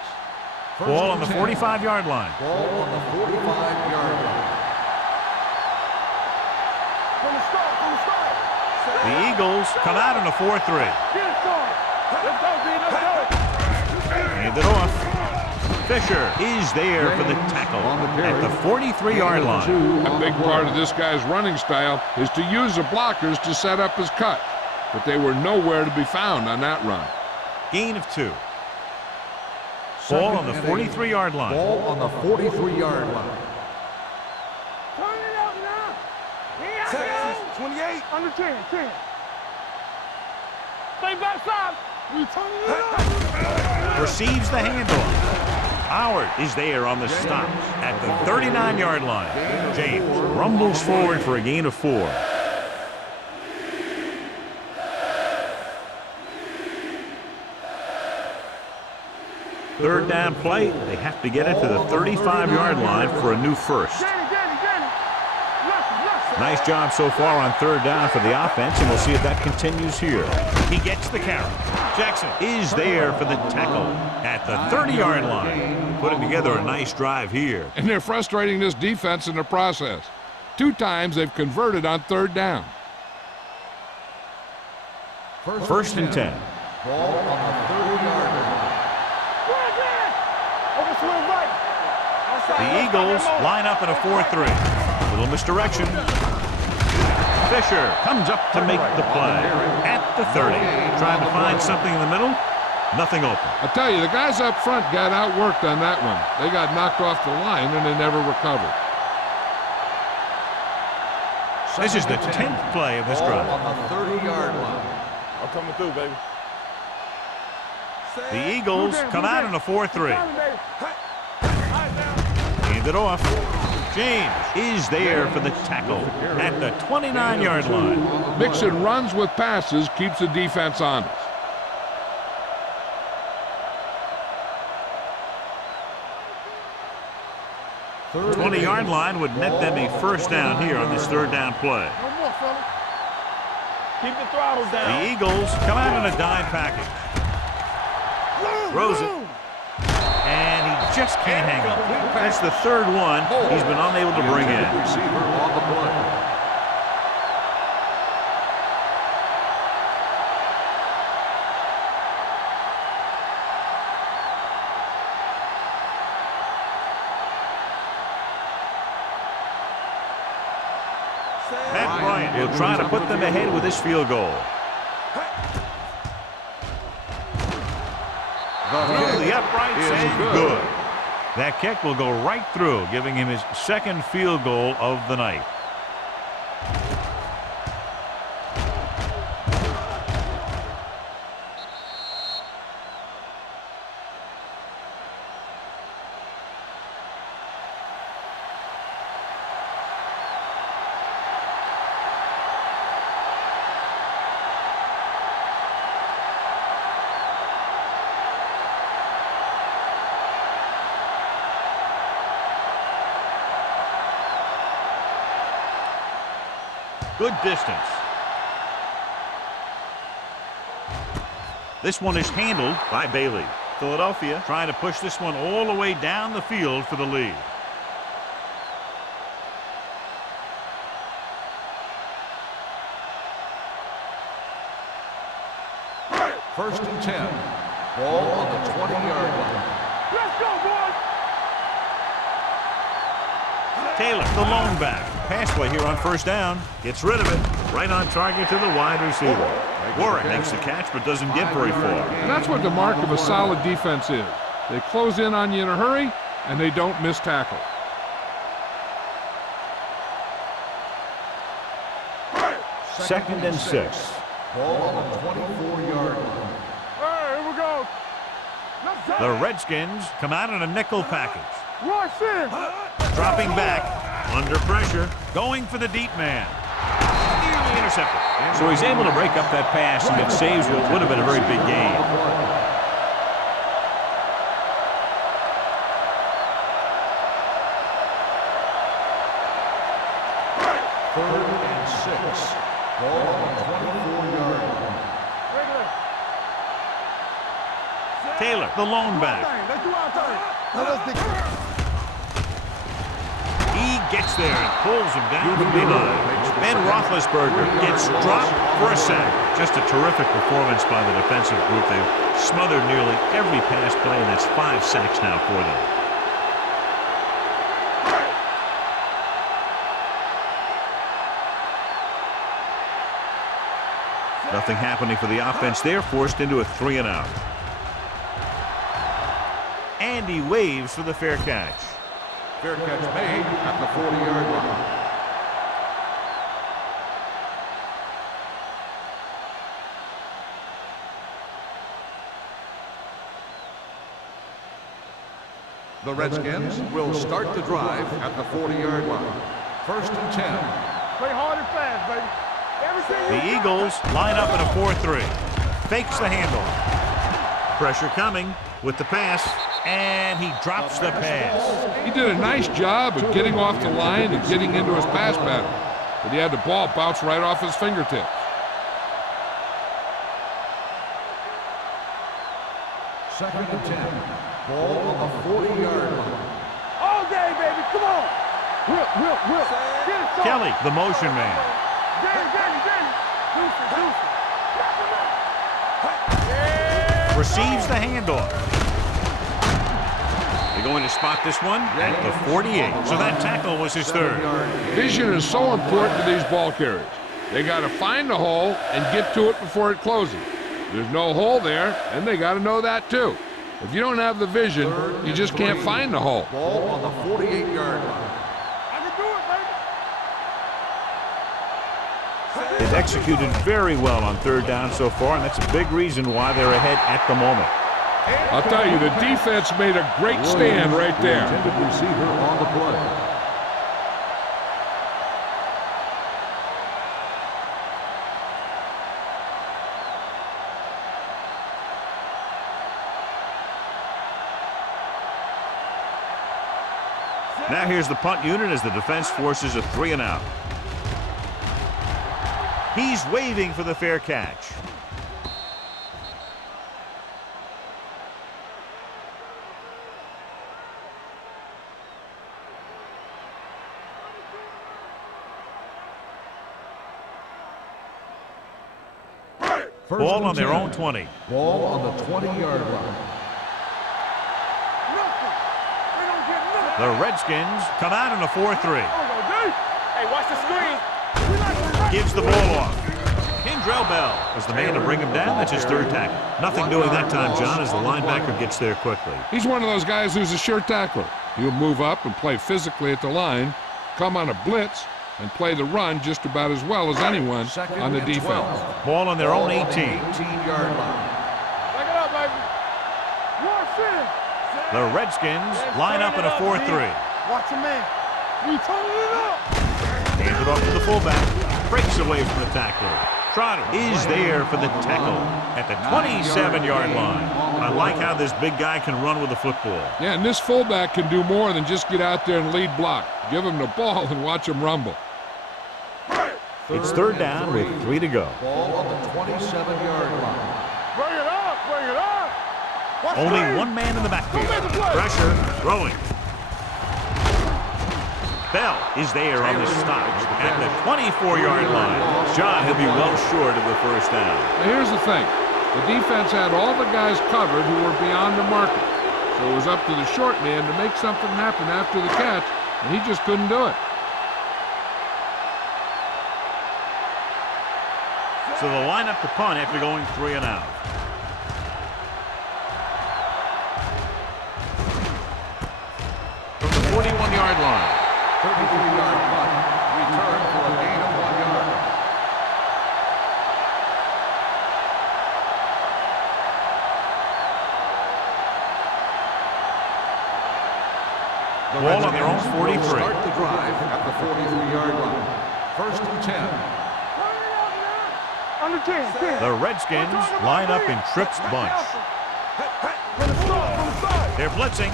Ball on the 45-yard line. Ball on the 45-yard line. From the start. The Eagles come out in a 4-3. Get it started. Let's go, D. Let's go. Hand it off. Fisher is there for the tackle at the 43-yard line. A big part of this guy's running style is to use the blockers to set up his cut, but they were nowhere to be found on that run. Gain of 2. Ball on the 43-yard line. Ball on the 43-yard line. Turn it up now. Texas, 28. Under 10. Stay backside. We turning it up. Receives the handoff. Howard is there on the stop at the 39-yard line. James rumbles forward for a gain of 4. Third down play. They have to get it to the 35-yard line for a new first. Nice job so far on third down for the offense, and we'll see if that continues here. He gets the carry. Jackson is there for the tackle at the 30-yard line. Putting together a nice drive here. And they're frustrating this defense in the process. 2 times they've converted on third down. First and 10. Ball on the 30-yard line. The Eagles line up in a 4-3. Little misdirection. Fisher comes up to make the play at the 30. Trying to find something in the middle. Nothing open. I tell you, the guys up front got outworked on that one. They got knocked off the line and they never recovered. This is the 10th play of this Ball drive. on the 30-yard line. I'm coming through, baby. The Eagles come out in a 4-3. Hand it off. James is there for the tackle at the 29-yard line. Mixing runs with passes keeps the defense honest. 20-yard line would net them a first down here on this third down play. No more, fella. Keep the throttle down. The Eagles come out in a dime package. Throws it. And he just can't hang on. That's the third one he's been unable to bring in. Receiver on the play. Matt Bryant will try to put them ahead with this field goal. Through the uprights and good. That kick will go right through, giving him his second field goal of the night. Good distance. This one is handled by Bailey. Philadelphia trying to push this one all the way down the field for the lead. First and 10. Ball on the 20-yard line. Let's go, boys. Taylor, the lone back. Pass play here on first down. Gets rid of it. Right on target to the wide receiver. Warren makes the catch but doesn't get very far. And that's what the mark of a solid defense is. They close in on you in a hurry, and they don't miss tackle. Second and 6. Ball on the 24-yard line. Hey, here we go. Left side. The Redskins come out in a nickel package. Rush in. Dropping back, under pressure, going for the deep man. Nearly intercepted. So he's able to break up that pass, and it saves what would have been a very big gain. Third and 6. Ball on the 24-yard line. Regular. Taylor, the lone back. Let's do our thing. Now let's dig. He gets there and pulls him down from behind. Ben Roethlisberger gets dropped for a sack. Just a terrific performance by the defensive group. They've smothered nearly every pass play, and that's 5 sacks now for them. Nothing happening for the offense. They're forced into a 3-and-out. And he waves for the fair catch. Fair catch made at the 40-yard line. The Redskins will start the drive at the 40-yard line. First and 10. Play hard and fast, baby. Everything The Eagles line up in a 4-3. Fakes the handle. Pressure coming with the pass, and he drops the pass. He did a nice job of getting off the line and getting into his pass pattern, but he had the ball bounce right off his fingertips. Second and 10. Ball on the 40-yard line. all day, baby. Come on. Whip. Get it, son. Kelly, the motion man. Danny. Deuce it. Receives the handoff. They're going to spot this one at the 48. So that tackle was his third. Vision is so important to these ball carriers. They got to find the hole and get to it before it closes. There's no hole there, and they got to know that too. If you don't have the vision, you just can't find the hole. Ball on the 48-yard line. I can do it, baby. They've executed very well on third down so far, and that's a big reason why they're ahead at the moment. I'll tell you, the defense made a great stand right there. Intended receiver on the play. Now here's the punt unit as the defense forces a 3-and-out. He's waving for the fair catch. Ball on their own 20. Ball on the 20-yard line. Nothing. They don't get nothing. The Redskins come out in a 4-3. Hey, watch the screen. Gives the ball off. Kendrell Bell was the man to bring him down. That's his third tackle. Nothing doing that time, John, as the linebacker gets there quickly. He's one of those guys who's a sure tackler. He'll move up and play physically at the line, come on a blitz, and play the run just about as well as anyone on the defense. Ball on their own 18. 18-yard line. Back it up, baby. Rush in. The Redskins line up in a 4-3. Watch your man. You turning it up. Hands it off to the fullback. Breaks away from the tackler. Trotter is there for the tackle at the 27-yard line. I like how this big guy can run with the football. Yeah, and this fullback can do more than just get out there and lead block. Give him the ball and watch him rumble. It's third down with 3 to go. Ball on the 27-yard line. Bring it up. Watch Only the one man in the backfield. Don't make the play. Pressure, throwing. Bell is there on the stop at the 24-yard line. John, he'll be well short of the first down. Now here's the thing. The defense had all the guys covered who were beyond the marker. So it was up to the short man to make something happen after the catch, and he just couldn't do it. So they'll line up to punt after going 3 and out. From the 41-yard line, 33-yard punt, return for a gain of 1 yard. The Ball on their own Redskins 43. will start the drive at the 43-yard line. First and 10. Under 10, 10. The Redskins line up in trips bunch. From the start. They're blitzing.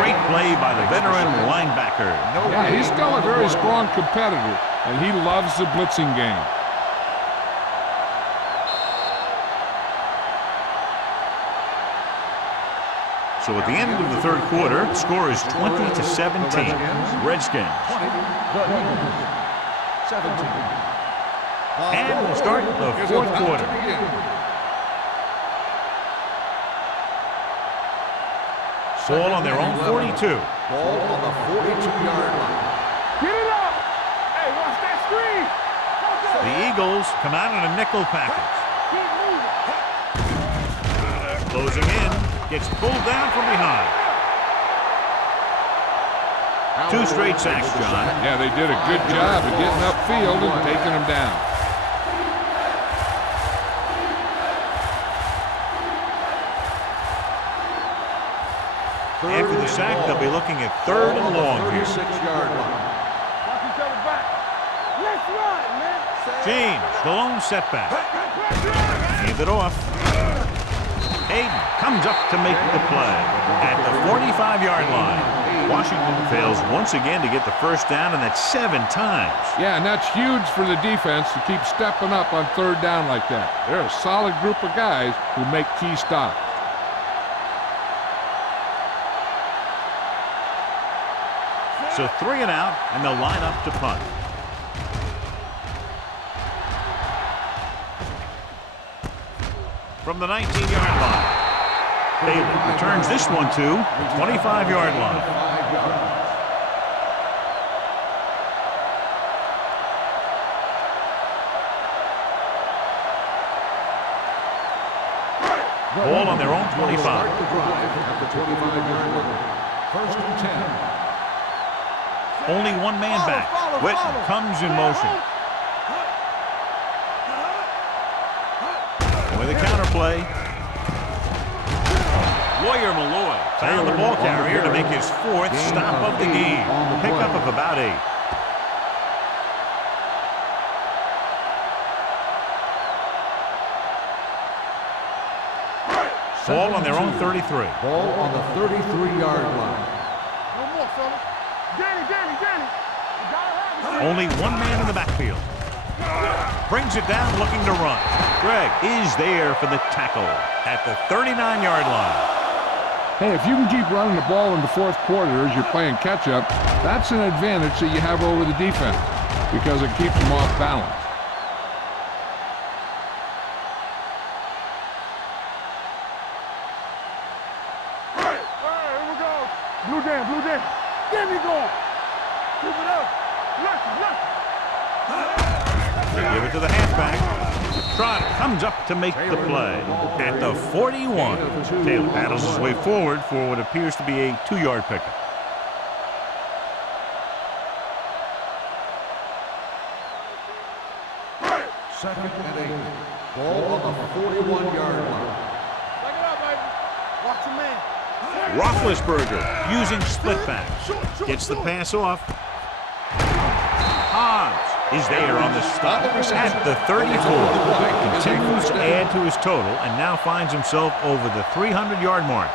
Great play by the veteran linebacker. Yeah, he's still a very strong competitor, and he loves the blitzing game. So at the end of the third quarter, the score is 20-17. Redskins. 20, the Eagles. 17. And we'll start the Here's fourth about to quarter. begin. Ball on their own 42. Ball on the 42-yard line. Get it up. Hey, watch that screen. The Eagles come out in a nickel package. Keep moving. Closing in. Gets pulled down from behind. 2 straight sacks, John. Yeah, they did a good job of getting upfield and taking him down. After the sack, they'll be looking at 3rd and long here. 36-yard line. Watch each other back. Let's run, man. James, the lone setback. Hand it off. Hayden comes up to make the play at the 45-yard line. Washington fails once again to get the first down, and that's 7 times. Yeah, and that's huge for the defense to keep stepping up on 3rd down like that. They're a solid group of guys who make key stops. So 3 and out, and they'll line up to punt. From the 19-yard line, Bailey returns this one to the 25-yard line. 5 yards. Ball on their own 25. Start the drive at the 25-yard line. First and 10. Only one man back. Witten comes in motion. With a counter play. Lawyer Malloy found the ball carrier to make his 4th stop of the game. Pickup of about 8. Ball on their own 33. Ball on the 33-yard line. No more, fella. Danny. You gotta have it. Only one man in the backfield. Brings it down looking to run. Greg is there for the tackle at the 39-yard line. Hey, if you can keep running the ball in the 4th quarter as you're playing catch-up, that's an advantage that you have over the defense because it keeps them off balance. Here we go. Blue Dan. There we go. Keep it up. Look. They give it to the halfback. Trot comes up to make the play at the 41. Taylor battles his way forward for what appears to be a 2-yard pickup. Second and 8. Ball on the 41-yard line. Take it up, baby. Watch the man. Roethlisberger using split back. Gets the pass off. Hobbs is there on the stop at the 34. Continues to add to his total and now finds himself over the 300-yard mark.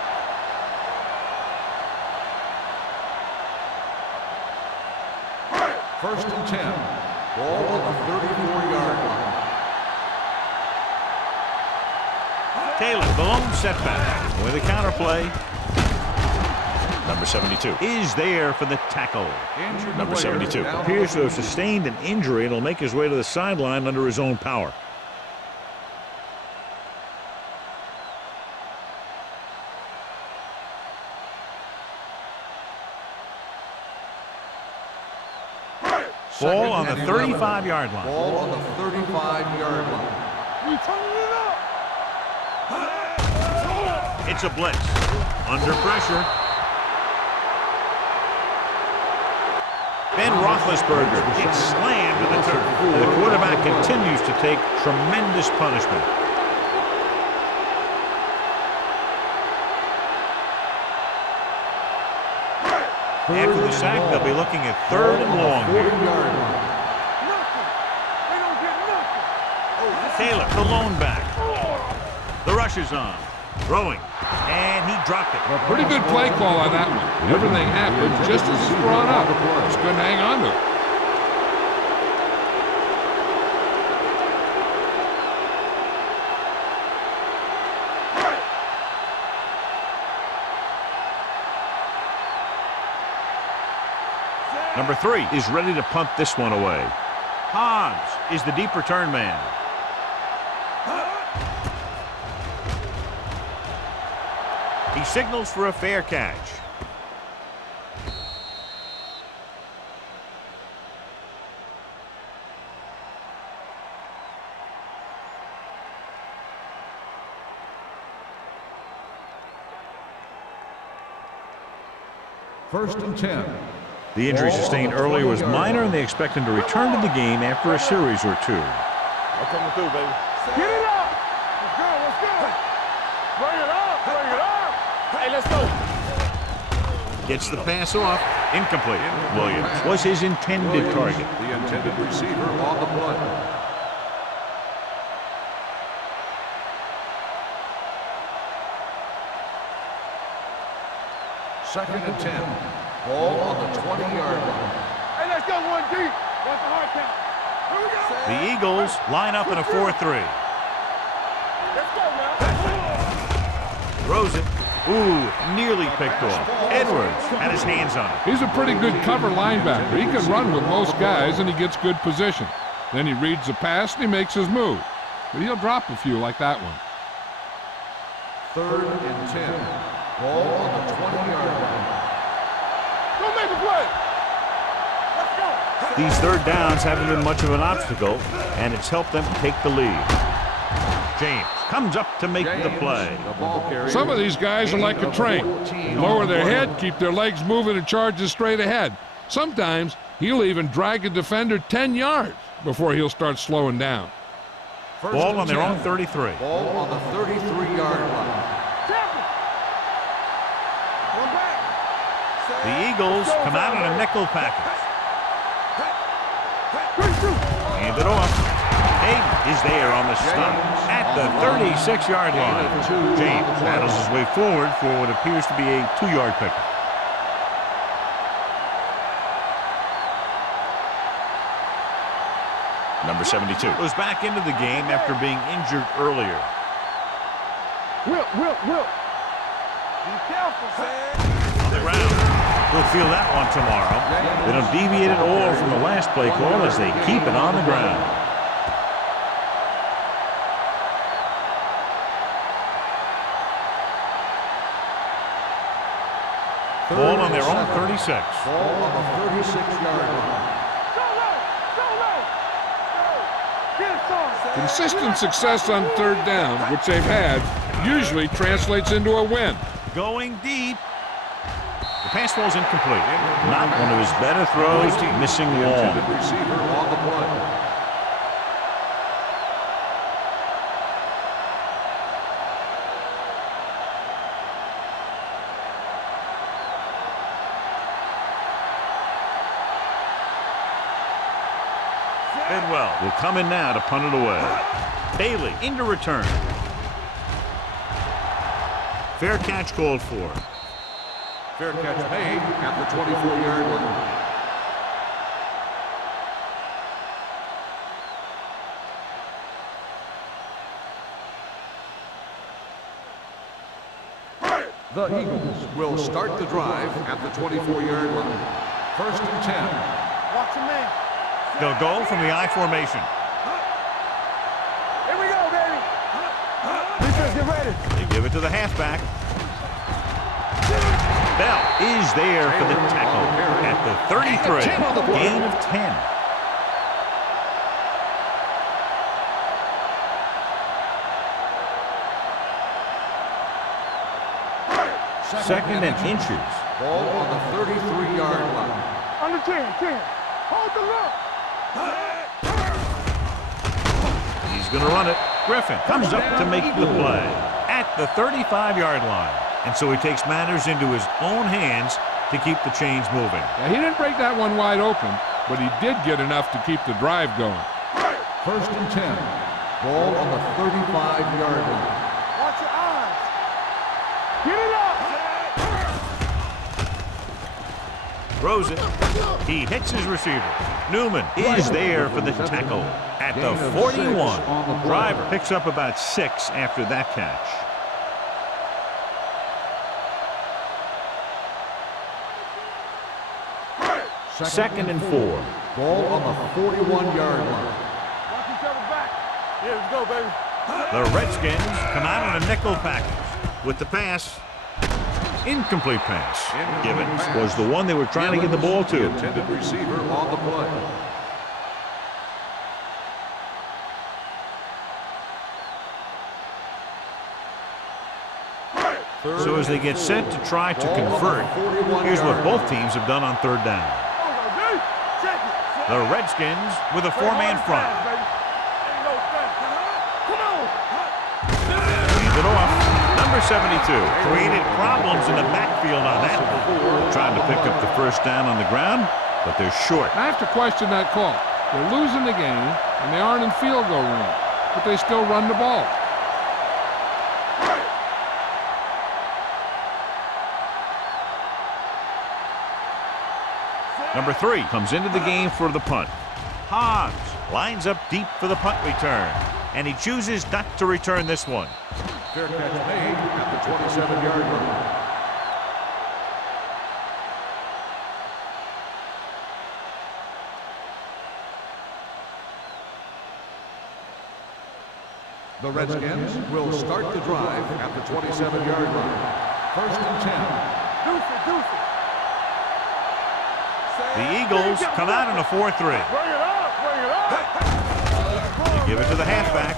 First and 10. Ball on the 34-yard line. Taylor, the lone setback with a counter play. Number 72 is there for the tackle. Injured Number player 72 down on appears the to have sustained an injury and will make his way to the sideline under his own power. Ball on the 35-yard line. Ball on the 35-yard line. We turning it up. It's a blitz. Under pressure. Ben Roethlisberger gets slammed to the turf. The quarterback continues to take tremendous punishment. After the sack, they'll be looking at 3rd and long here. Nothing. They don't get nothing. Taylor, the lone back. The rush is on. Throwing. And he dropped it. Pretty good play call on that one. Everything happened just as it's drawn up. Just couldn't hang on to it. Number 3 is ready to punt this one away. Hobbs is the deep return man. He signals for a fair catch. First and 10. The injury sustained earlier was minor, and they expect him to return to the game after a series or 2. I'm coming through, baby. Get it up. Let's go. Let's go. Bring it up. Bring it up. Hey, let's go. Gets the pass off. Incomplete. Williams was his intended target. The intended receiver on the play. Second and 10. Ball on the 20-yard line. Hey, let's go. One deep. What's the hard count? Here we go. The Eagles line up in a 4-3. Let's go now. Throws it. Ooh, nearly picked off. Edwards had his hands on it. He's a pretty good cover linebacker. He can run with most guys, and he gets good position. Then he reads the pass, and he makes his move. But he'll drop a few like that one. Third and 10. Ball on the 20-yard line. Go make a play. Let's go. These third downs haven't been much of an obstacle, and it's helped them take the lead. James comes up to make the play. Some of these guys are like a train. Lower their head, keep their legs moving, and charges straight ahead. Sometimes he'll even drag a defender 10 yards before he'll start slowing down. Ball on their own 33. Ball on the 33-yard line. One back. The Eagles come out in a nickel package. Hand it off. Hayden is there on the stop at the 36-yard line. James battles his way forward for what appears to be a 2-yard pickup. Number 72 goes back into the game after being injured earlier. Will. Be careful, man. On the ground. We'll feel that one tomorrow. They don't deviate at all from the last play call as they keep it on the ground. Ball on their own 36. Ball on the 36-yard line. Consistent success on third down, which they've had, usually translates into a win. Going deep. The pass falls incomplete. Not one of his better throws, missing long. Intended receiver on the play. Bidwell will come in now to punt it away. Bailey into return. Fair catch called for. Fair catch made at the 24-yard line. The Eagles will start the drive at the 24-yard line. First and 10. Watch your man. They'll go from the I formation. Here we go, baby. Defense, get ready. They give it to the halfback. Bell is there for the tackle at the 33. Gain of 10. Second and inches. Ball on the 33-yard line. Under 10. Hold the look. He's going to run it. Griffin comes up to make the play at the 35-yard line. And so he takes matters into his own hands to keep the chains moving. Now, he didn't break that one wide open, but he did get enough to keep the drive going. First and 10. Ball on the 35-yard line. Watch your eyes. Get it up. Throws it. He hits his receiver. Newman is there for the tackle at the 41. Driver picks up about 6 after that catch. Second and 4. Ball on the 41-yard line. Watch each other back. Yeah, let's go, baby. The Redskins come out on a nickel package with the pass. Incomplete pass. Gibbons was the one they were trying to get the ball to. Intended receiver on the play. So as they get set to try to convert, here's what both teams have done on third down. The Redskins with a 4-man front. Leads it off. Number 72 created problems in the backfield on that one. Trying to pick up the first down on the ground, but they're short. I have to question that call. They're losing the game, and they aren't in field goal range, but they still run the ball. Number 3 comes into the game for the punt. Hobbs lines up deep for the punt return, and he chooses not to return this one. Fair catch made at the 27-yard line. The Redskins will start the drive at the 27-yard line. First and 10. The Eagles come out in a 4-3. Bring it up. They give it to the halfback.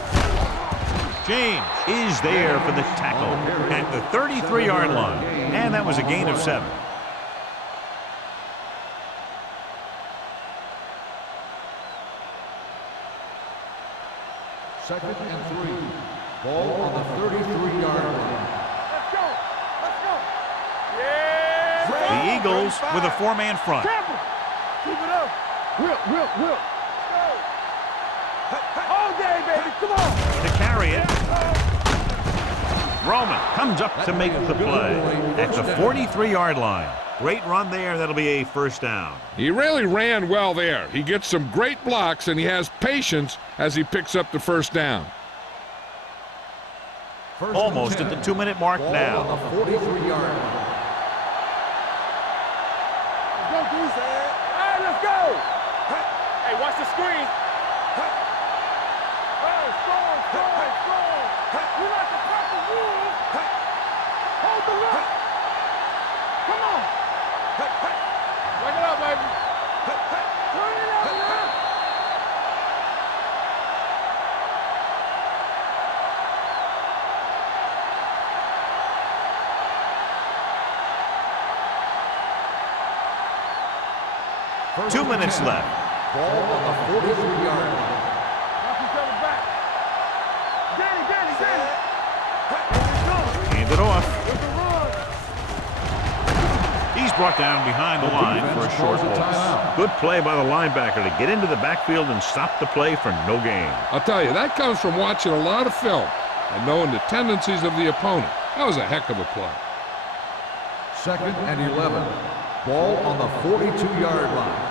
James is there for the tackle at the 33-yard line, and that was a gain of 7. Second and 3. Ball on the 33-yard line. Let's go. Yeah. The Eagles with a 4-man front. Campbell. Keep it up. Will. All day, baby. Come on. To carry it, Roman comes up to make the play at the 43-yard line. Great run there. That'll be a first down. He really ran well there. He gets some great blocks, and he has patience as he picks up the first down. Almost at the 2-minute mark now. On the 43-yard line. Hey, let's go. Hey, watch the screen. Strong. We like the proper rules. Hold the look. Come on. Bring it up, baby. Turn it up, man. First 2 and minutes 10. left. Ball on the 43-yard line. Watch each other back. Danny. Hand it off. With the run. He's brought down behind the line for a short loss. Good play by the linebacker to get into the backfield and stop the play for no gain. I'll tell you, that comes from watching a lot of film and knowing the tendencies of the opponent. That was a heck of a play. Second and 11. Ball on the 42-yard line.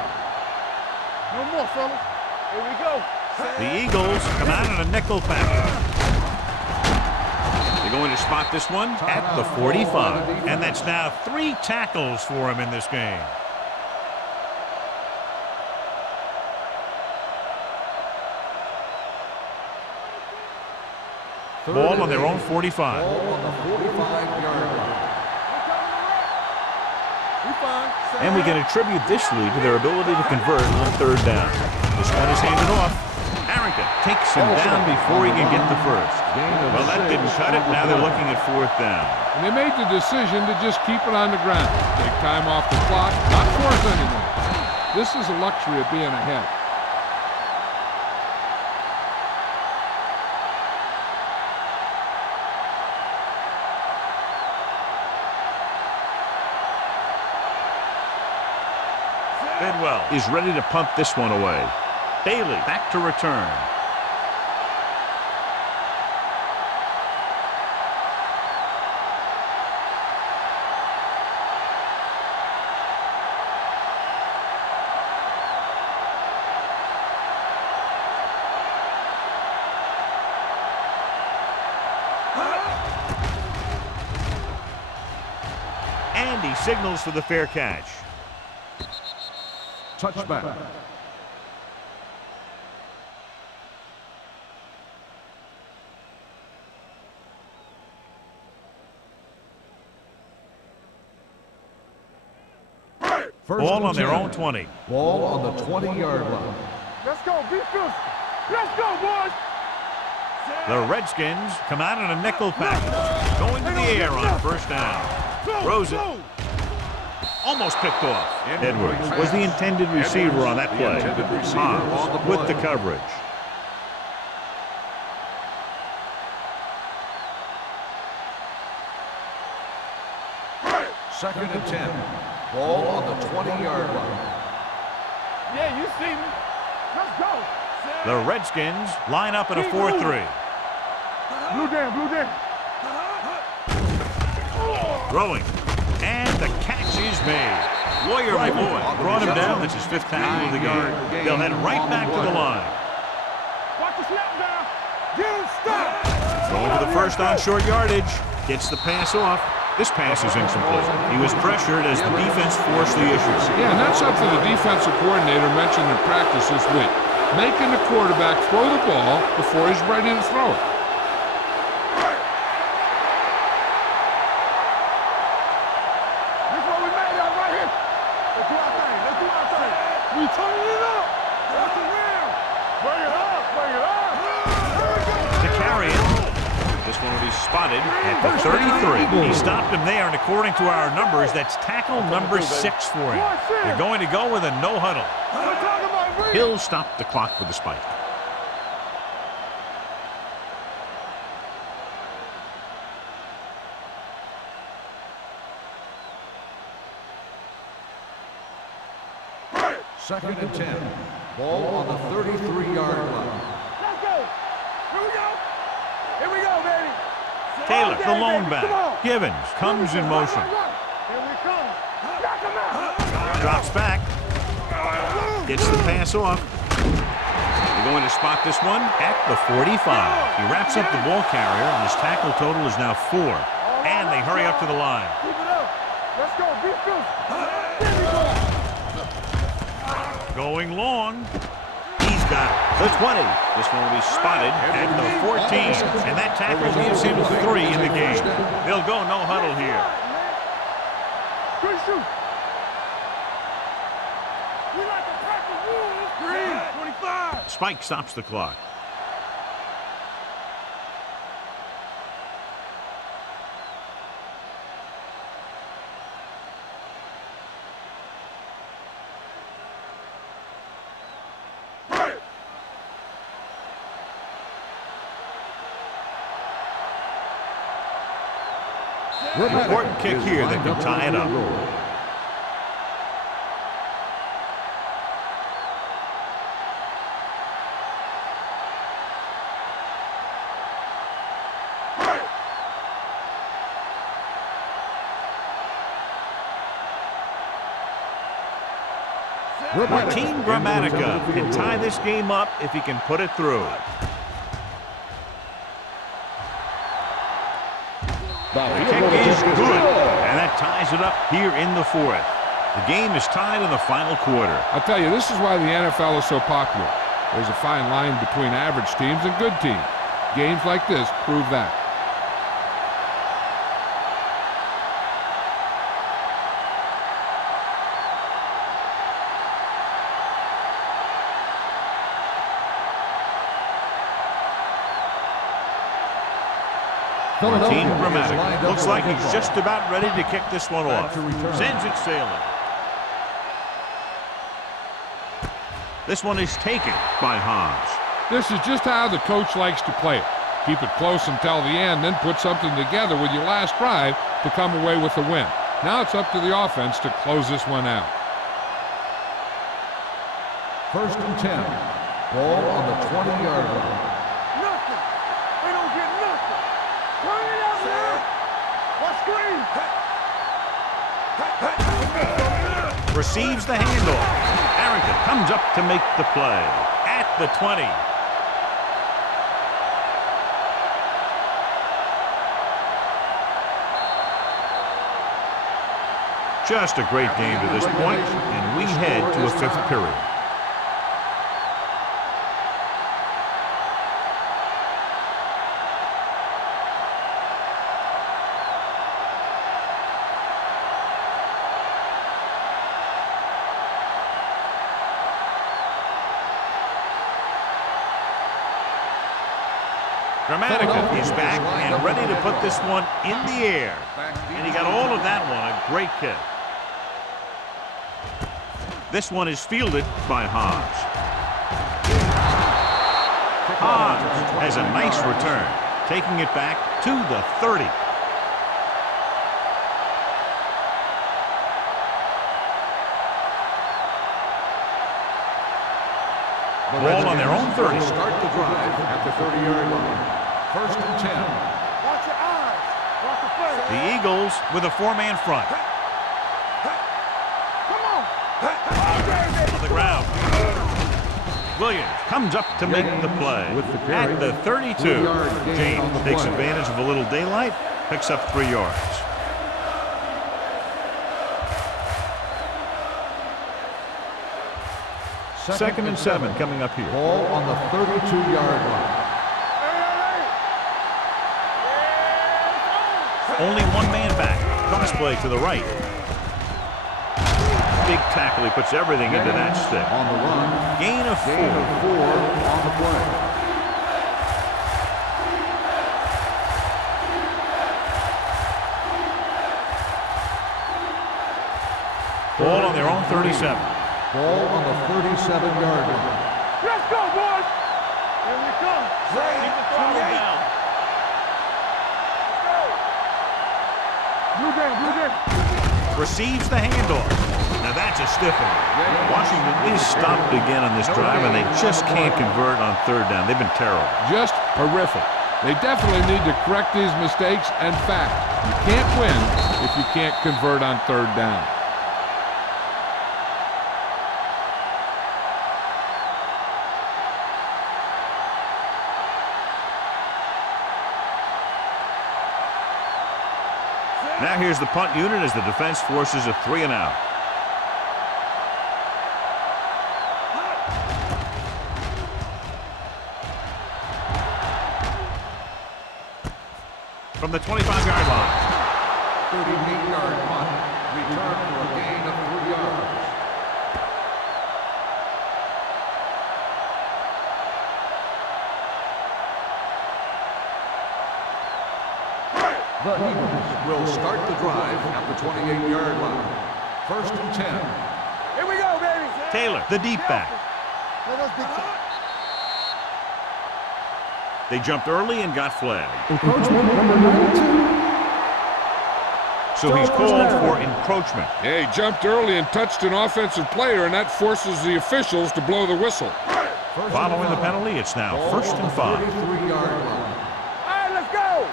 No more, fellas. Here we go. The Eagles come out in a nickel package. They're going to spot this one at the 45. And that's now 3 tackles for him in this game. Ball on their own 45. Ball on the 45-yard line. And we can attribute this lead to their ability to convert on third down. This one is handed off. Harrington second. Takes him down before he can get the first. Well, that didn't cut it. Now they're looking at fourth down. And they made the decision to just keep it on the ground. Take time off the clock, not force anything. This is the luxury of being ahead. Bidwell is ready to punt this one away. Bailey back to return. And he signals for the fair catch. Touchback. Ball on their own 20. Ball on the 20-yard line. Let's go, be physical. Let's go, boys. The Redskins come out in a nickel package. Going to the air on first down. Throws it. Almost picked off. Edwards was the intended receiver on that play. Hobbs with the coverage. Second and 10. Ball on the 20-yard line. Yeah, you see me. Let's go. The Redskins line up in a 4-3. Blue down, blue down. Throwing. And the catch is made. Lawyer boy brought him down. That's his 5th tackle of the game. They'll head right back to the line. Watch the snap down. Get him stopped. Throwing for the first on short yardage. Gets the pass off. This pass is incomplete. He was pressured as the defense forced the issue. Yeah, and that's something the defensive coordinator mentioned in practice this week. Making the quarterback throw the ball before he's ready to throw it. This is what we made of right here. Let's do our thing. Let's do our thing. We turning it up. That's the win. Bring it up. Bring it up. To carry it. This one will be spotted at the 33. He stopped him there, and according to our numbers, that's tackle number 6 for him. They're going to go with a no huddle. He'll stop the clock with the spike. Second and 10. Ball on the 33-yard line. Let's go. Here we go. Here we go, baby. Taylor, the lone back. Givens comes in motion. Here we come. Knock him out. Drops back. Gets the pass off. They're going to spot this one at the 45. He wraps up the ball carrier, and his tackle total is now 4. And they hurry up to the line. Keep it up. Let's go. Be physical. Going long. He's got the 20. This one will be spotted at the 14. And that tackle leaves him 3 in the game. They'll go no huddle here. Good shoot. We like to crack the rules. Green, 25. Spike stops the clock. Important kick here that can tie it up. Team Grammatica can tie this game up if he can put it through. The kick is good, and that ties it up here in the 4th. The game is tied in the final quarter. I'll tell you, this is why the NFL is so popular. There's a fine line between average teams and good teams. Games like this prove that. Martin Gramatic looks like he's just about ready to kick this one off. Sends it sailing. This one is taken by Hans. This is just how the coach likes to play it. Keep it close until the end, then put something together with your last drive to come away with the win. Now it's up to the offense to close this one out. 1st and 10. Ball on the 20-yard line. Nothing. We don't get nothing. Turn it out there. What screen? Receives the handoff. Harrington comes up to make the play at the 20. Just a great game to this point, and we head to a 5th period. Gramatica is back and ready to put this one in the air. And he got all of that one, a great kick. This one is fielded by Hans. Hans has a nice return, taking it back to the 30. Ball on their own 30. Start the drive at the 30-yard line. 1st and 10. Watch your eyes. Watch the face. The Eagles with a 4-man front. Come on. On the ground. Williams comes up to make the play at the 32. James takes advantage of a little daylight, picks up 3 yards. Second and 7 coming up here. Ball on the 32-yard line. Only 1 man back. Cross play to the right. Big tackle. He puts everything into that stick. On the run. Gain of 4. Gain of 4 on the play. Ball on their own 37. Ball on the 37-yard line. Let's go, boys. Here we come. Keep the throttle down. Blue game. Receives the handoff. Now that's a stiff one. Washington is stopped again on this drive, and they just can't convert on 3rd down. They've been terrible. Just horrific. They definitely need to correct these mistakes. And fact, you can't win if you can't convert on 3rd down. Now here's the punt unit as the defense forces a 3 and out. From the 25-yard line. 38-yard punt. Return for a gain of 3 yards. The Eagles will start the drive at the 28-yard line. 1st and 10. Here we go, baby. Taylor, the deep back. Let us big time. They jumped early and got flagged. Encroachment number 92. So he's called for encroachment. Yeah, he jumped early and touched an offensive player, and that forces the officials to blow the whistle. Following the penalty, it's now 1st and 5. 33-yard line. All right, let's go.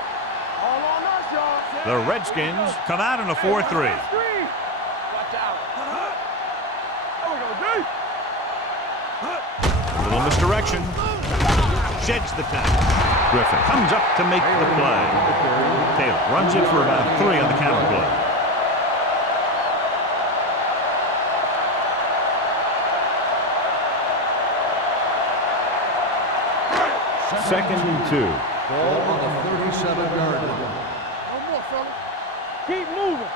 All on us, y'all. The Redskins come out in a 4-3. Watch out. There we go, D. Little misdirection. Sheds the tackle. Griffin comes up to make the play. Taylor runs it for about 3 on the counter play. Second and 2. Ball on the 37-yard line. No more, fellas. Keep moving.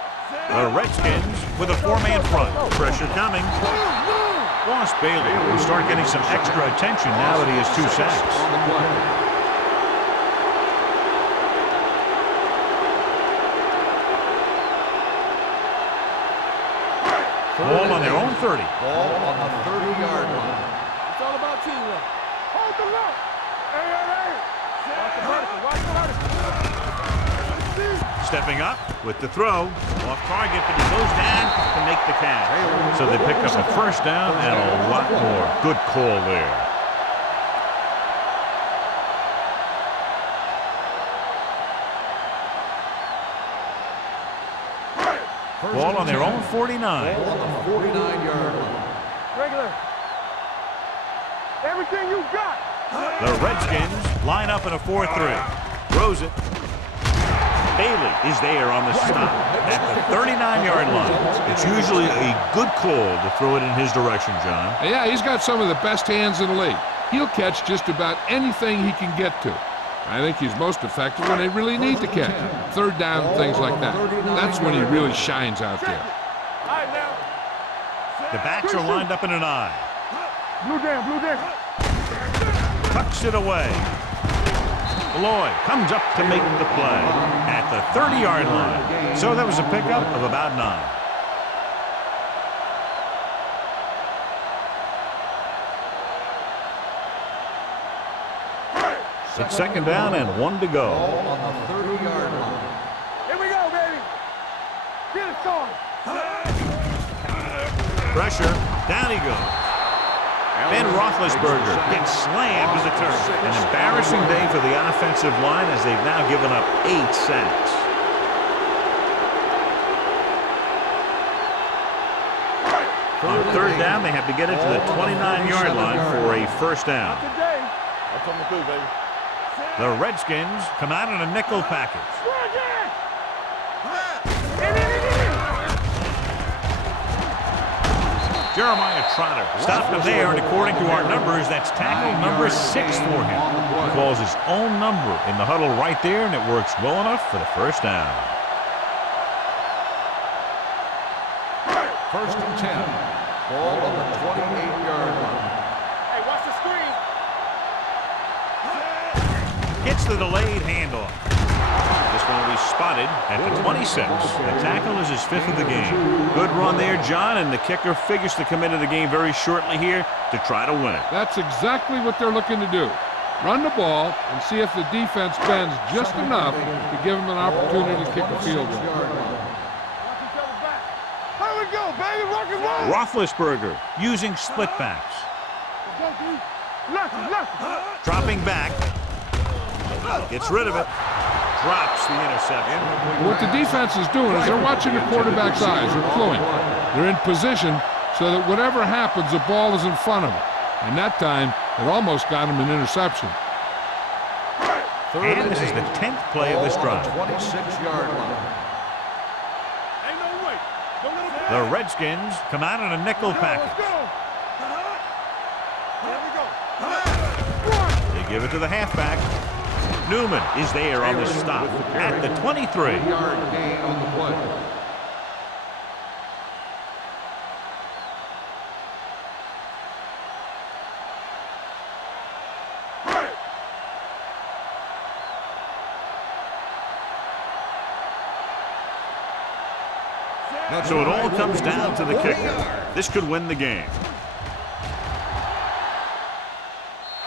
The Redskins with a 4-man front. Pressure coming. Ross Bailey will start getting some extra attention now that he has 2 sacks. On the play. 30. Ball on the 30-yard line. It's all about teamwork. Hold the look. Hey, hey, hey. Watch the vertical. Watch the vertical. Stepping up with the throw. Off target, but he goes down to make the catch. So they pick up a first down and a lot more. Good call there. Ball on their own 49. Ball on the 49-yard line. Regular. Everything you got. The Redskins line up in a 4-3. Throws it. Bailey is there on the stop at the 39-yard line. It's usually a good call to throw it in his direction, John. Yeah, he's got some of the best hands in the league. He'll catch just about anything he can get to. I think he's most effective when they really need to catch. Third down, things like that. That's when he really shines out there. All right, now. The backs are lined up in an I. Blue down, blue down. Tucks it away. Lloyd comes up to make the play at the 30-yard line. So that was a pickup of about 9. It's second down and 1 to go. Ball on the 30-yard line. Here we go, baby. Get it started. Pressure. Down he goes. Ben Roethlisberger gets slammed to the turf. An embarrassing day for the offensive line as they've now given up 8 sacks. On third down, they have to get it to the 29-yard line for a first down. Today. I'm coming through, baby. The Redskins come out in a nickel package. Jeremiah Trotter stopped him there, and according to our numbers, that's tackle number 6 for him. He calls his own number in the huddle right there, and it works well enough for the first down. First and 10. Ball on the 28-yard line. Hey, watch the screen. Gets the delayed handoff. This one will be spotted at the 26. The tackle is his 5th of the game. Good run there, John, and the kicker figures to come into the game very shortly here to try to win it. That's exactly what they're looking to do. Run the ball and see if the defense bends just enough to give them an opportunity to kick a field goal. Here we go, baby. Rock and roll. Roethlisberger using split backs. Left. Dropping back. Gets rid of it. Drops the interception. What the defense is doing is they're watching the quarterback's eyes. They're cluing. They're in position so that whatever happens, the ball is in front of them. And that time, it almost got him an interception. And this is the 10th play of this drive. 26-yard line. Ain't no way. Don't let him The Redskins come out in a nickel package. Here we go. They give it to the halfback. Newman is there on the stop at the 23. 3-yard gain on the play. So it all comes down to the kicker. This could win the game.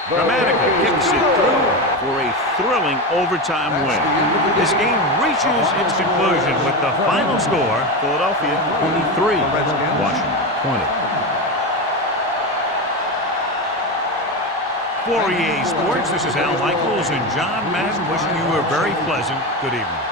Dramatica kicks it through for a thrilling overtime win. This game reaches its conclusion with the final score, Philadelphia 23, Washington 20. For EA Sports, this is Al Michaels and John Madden wishing you a very pleasant good evening.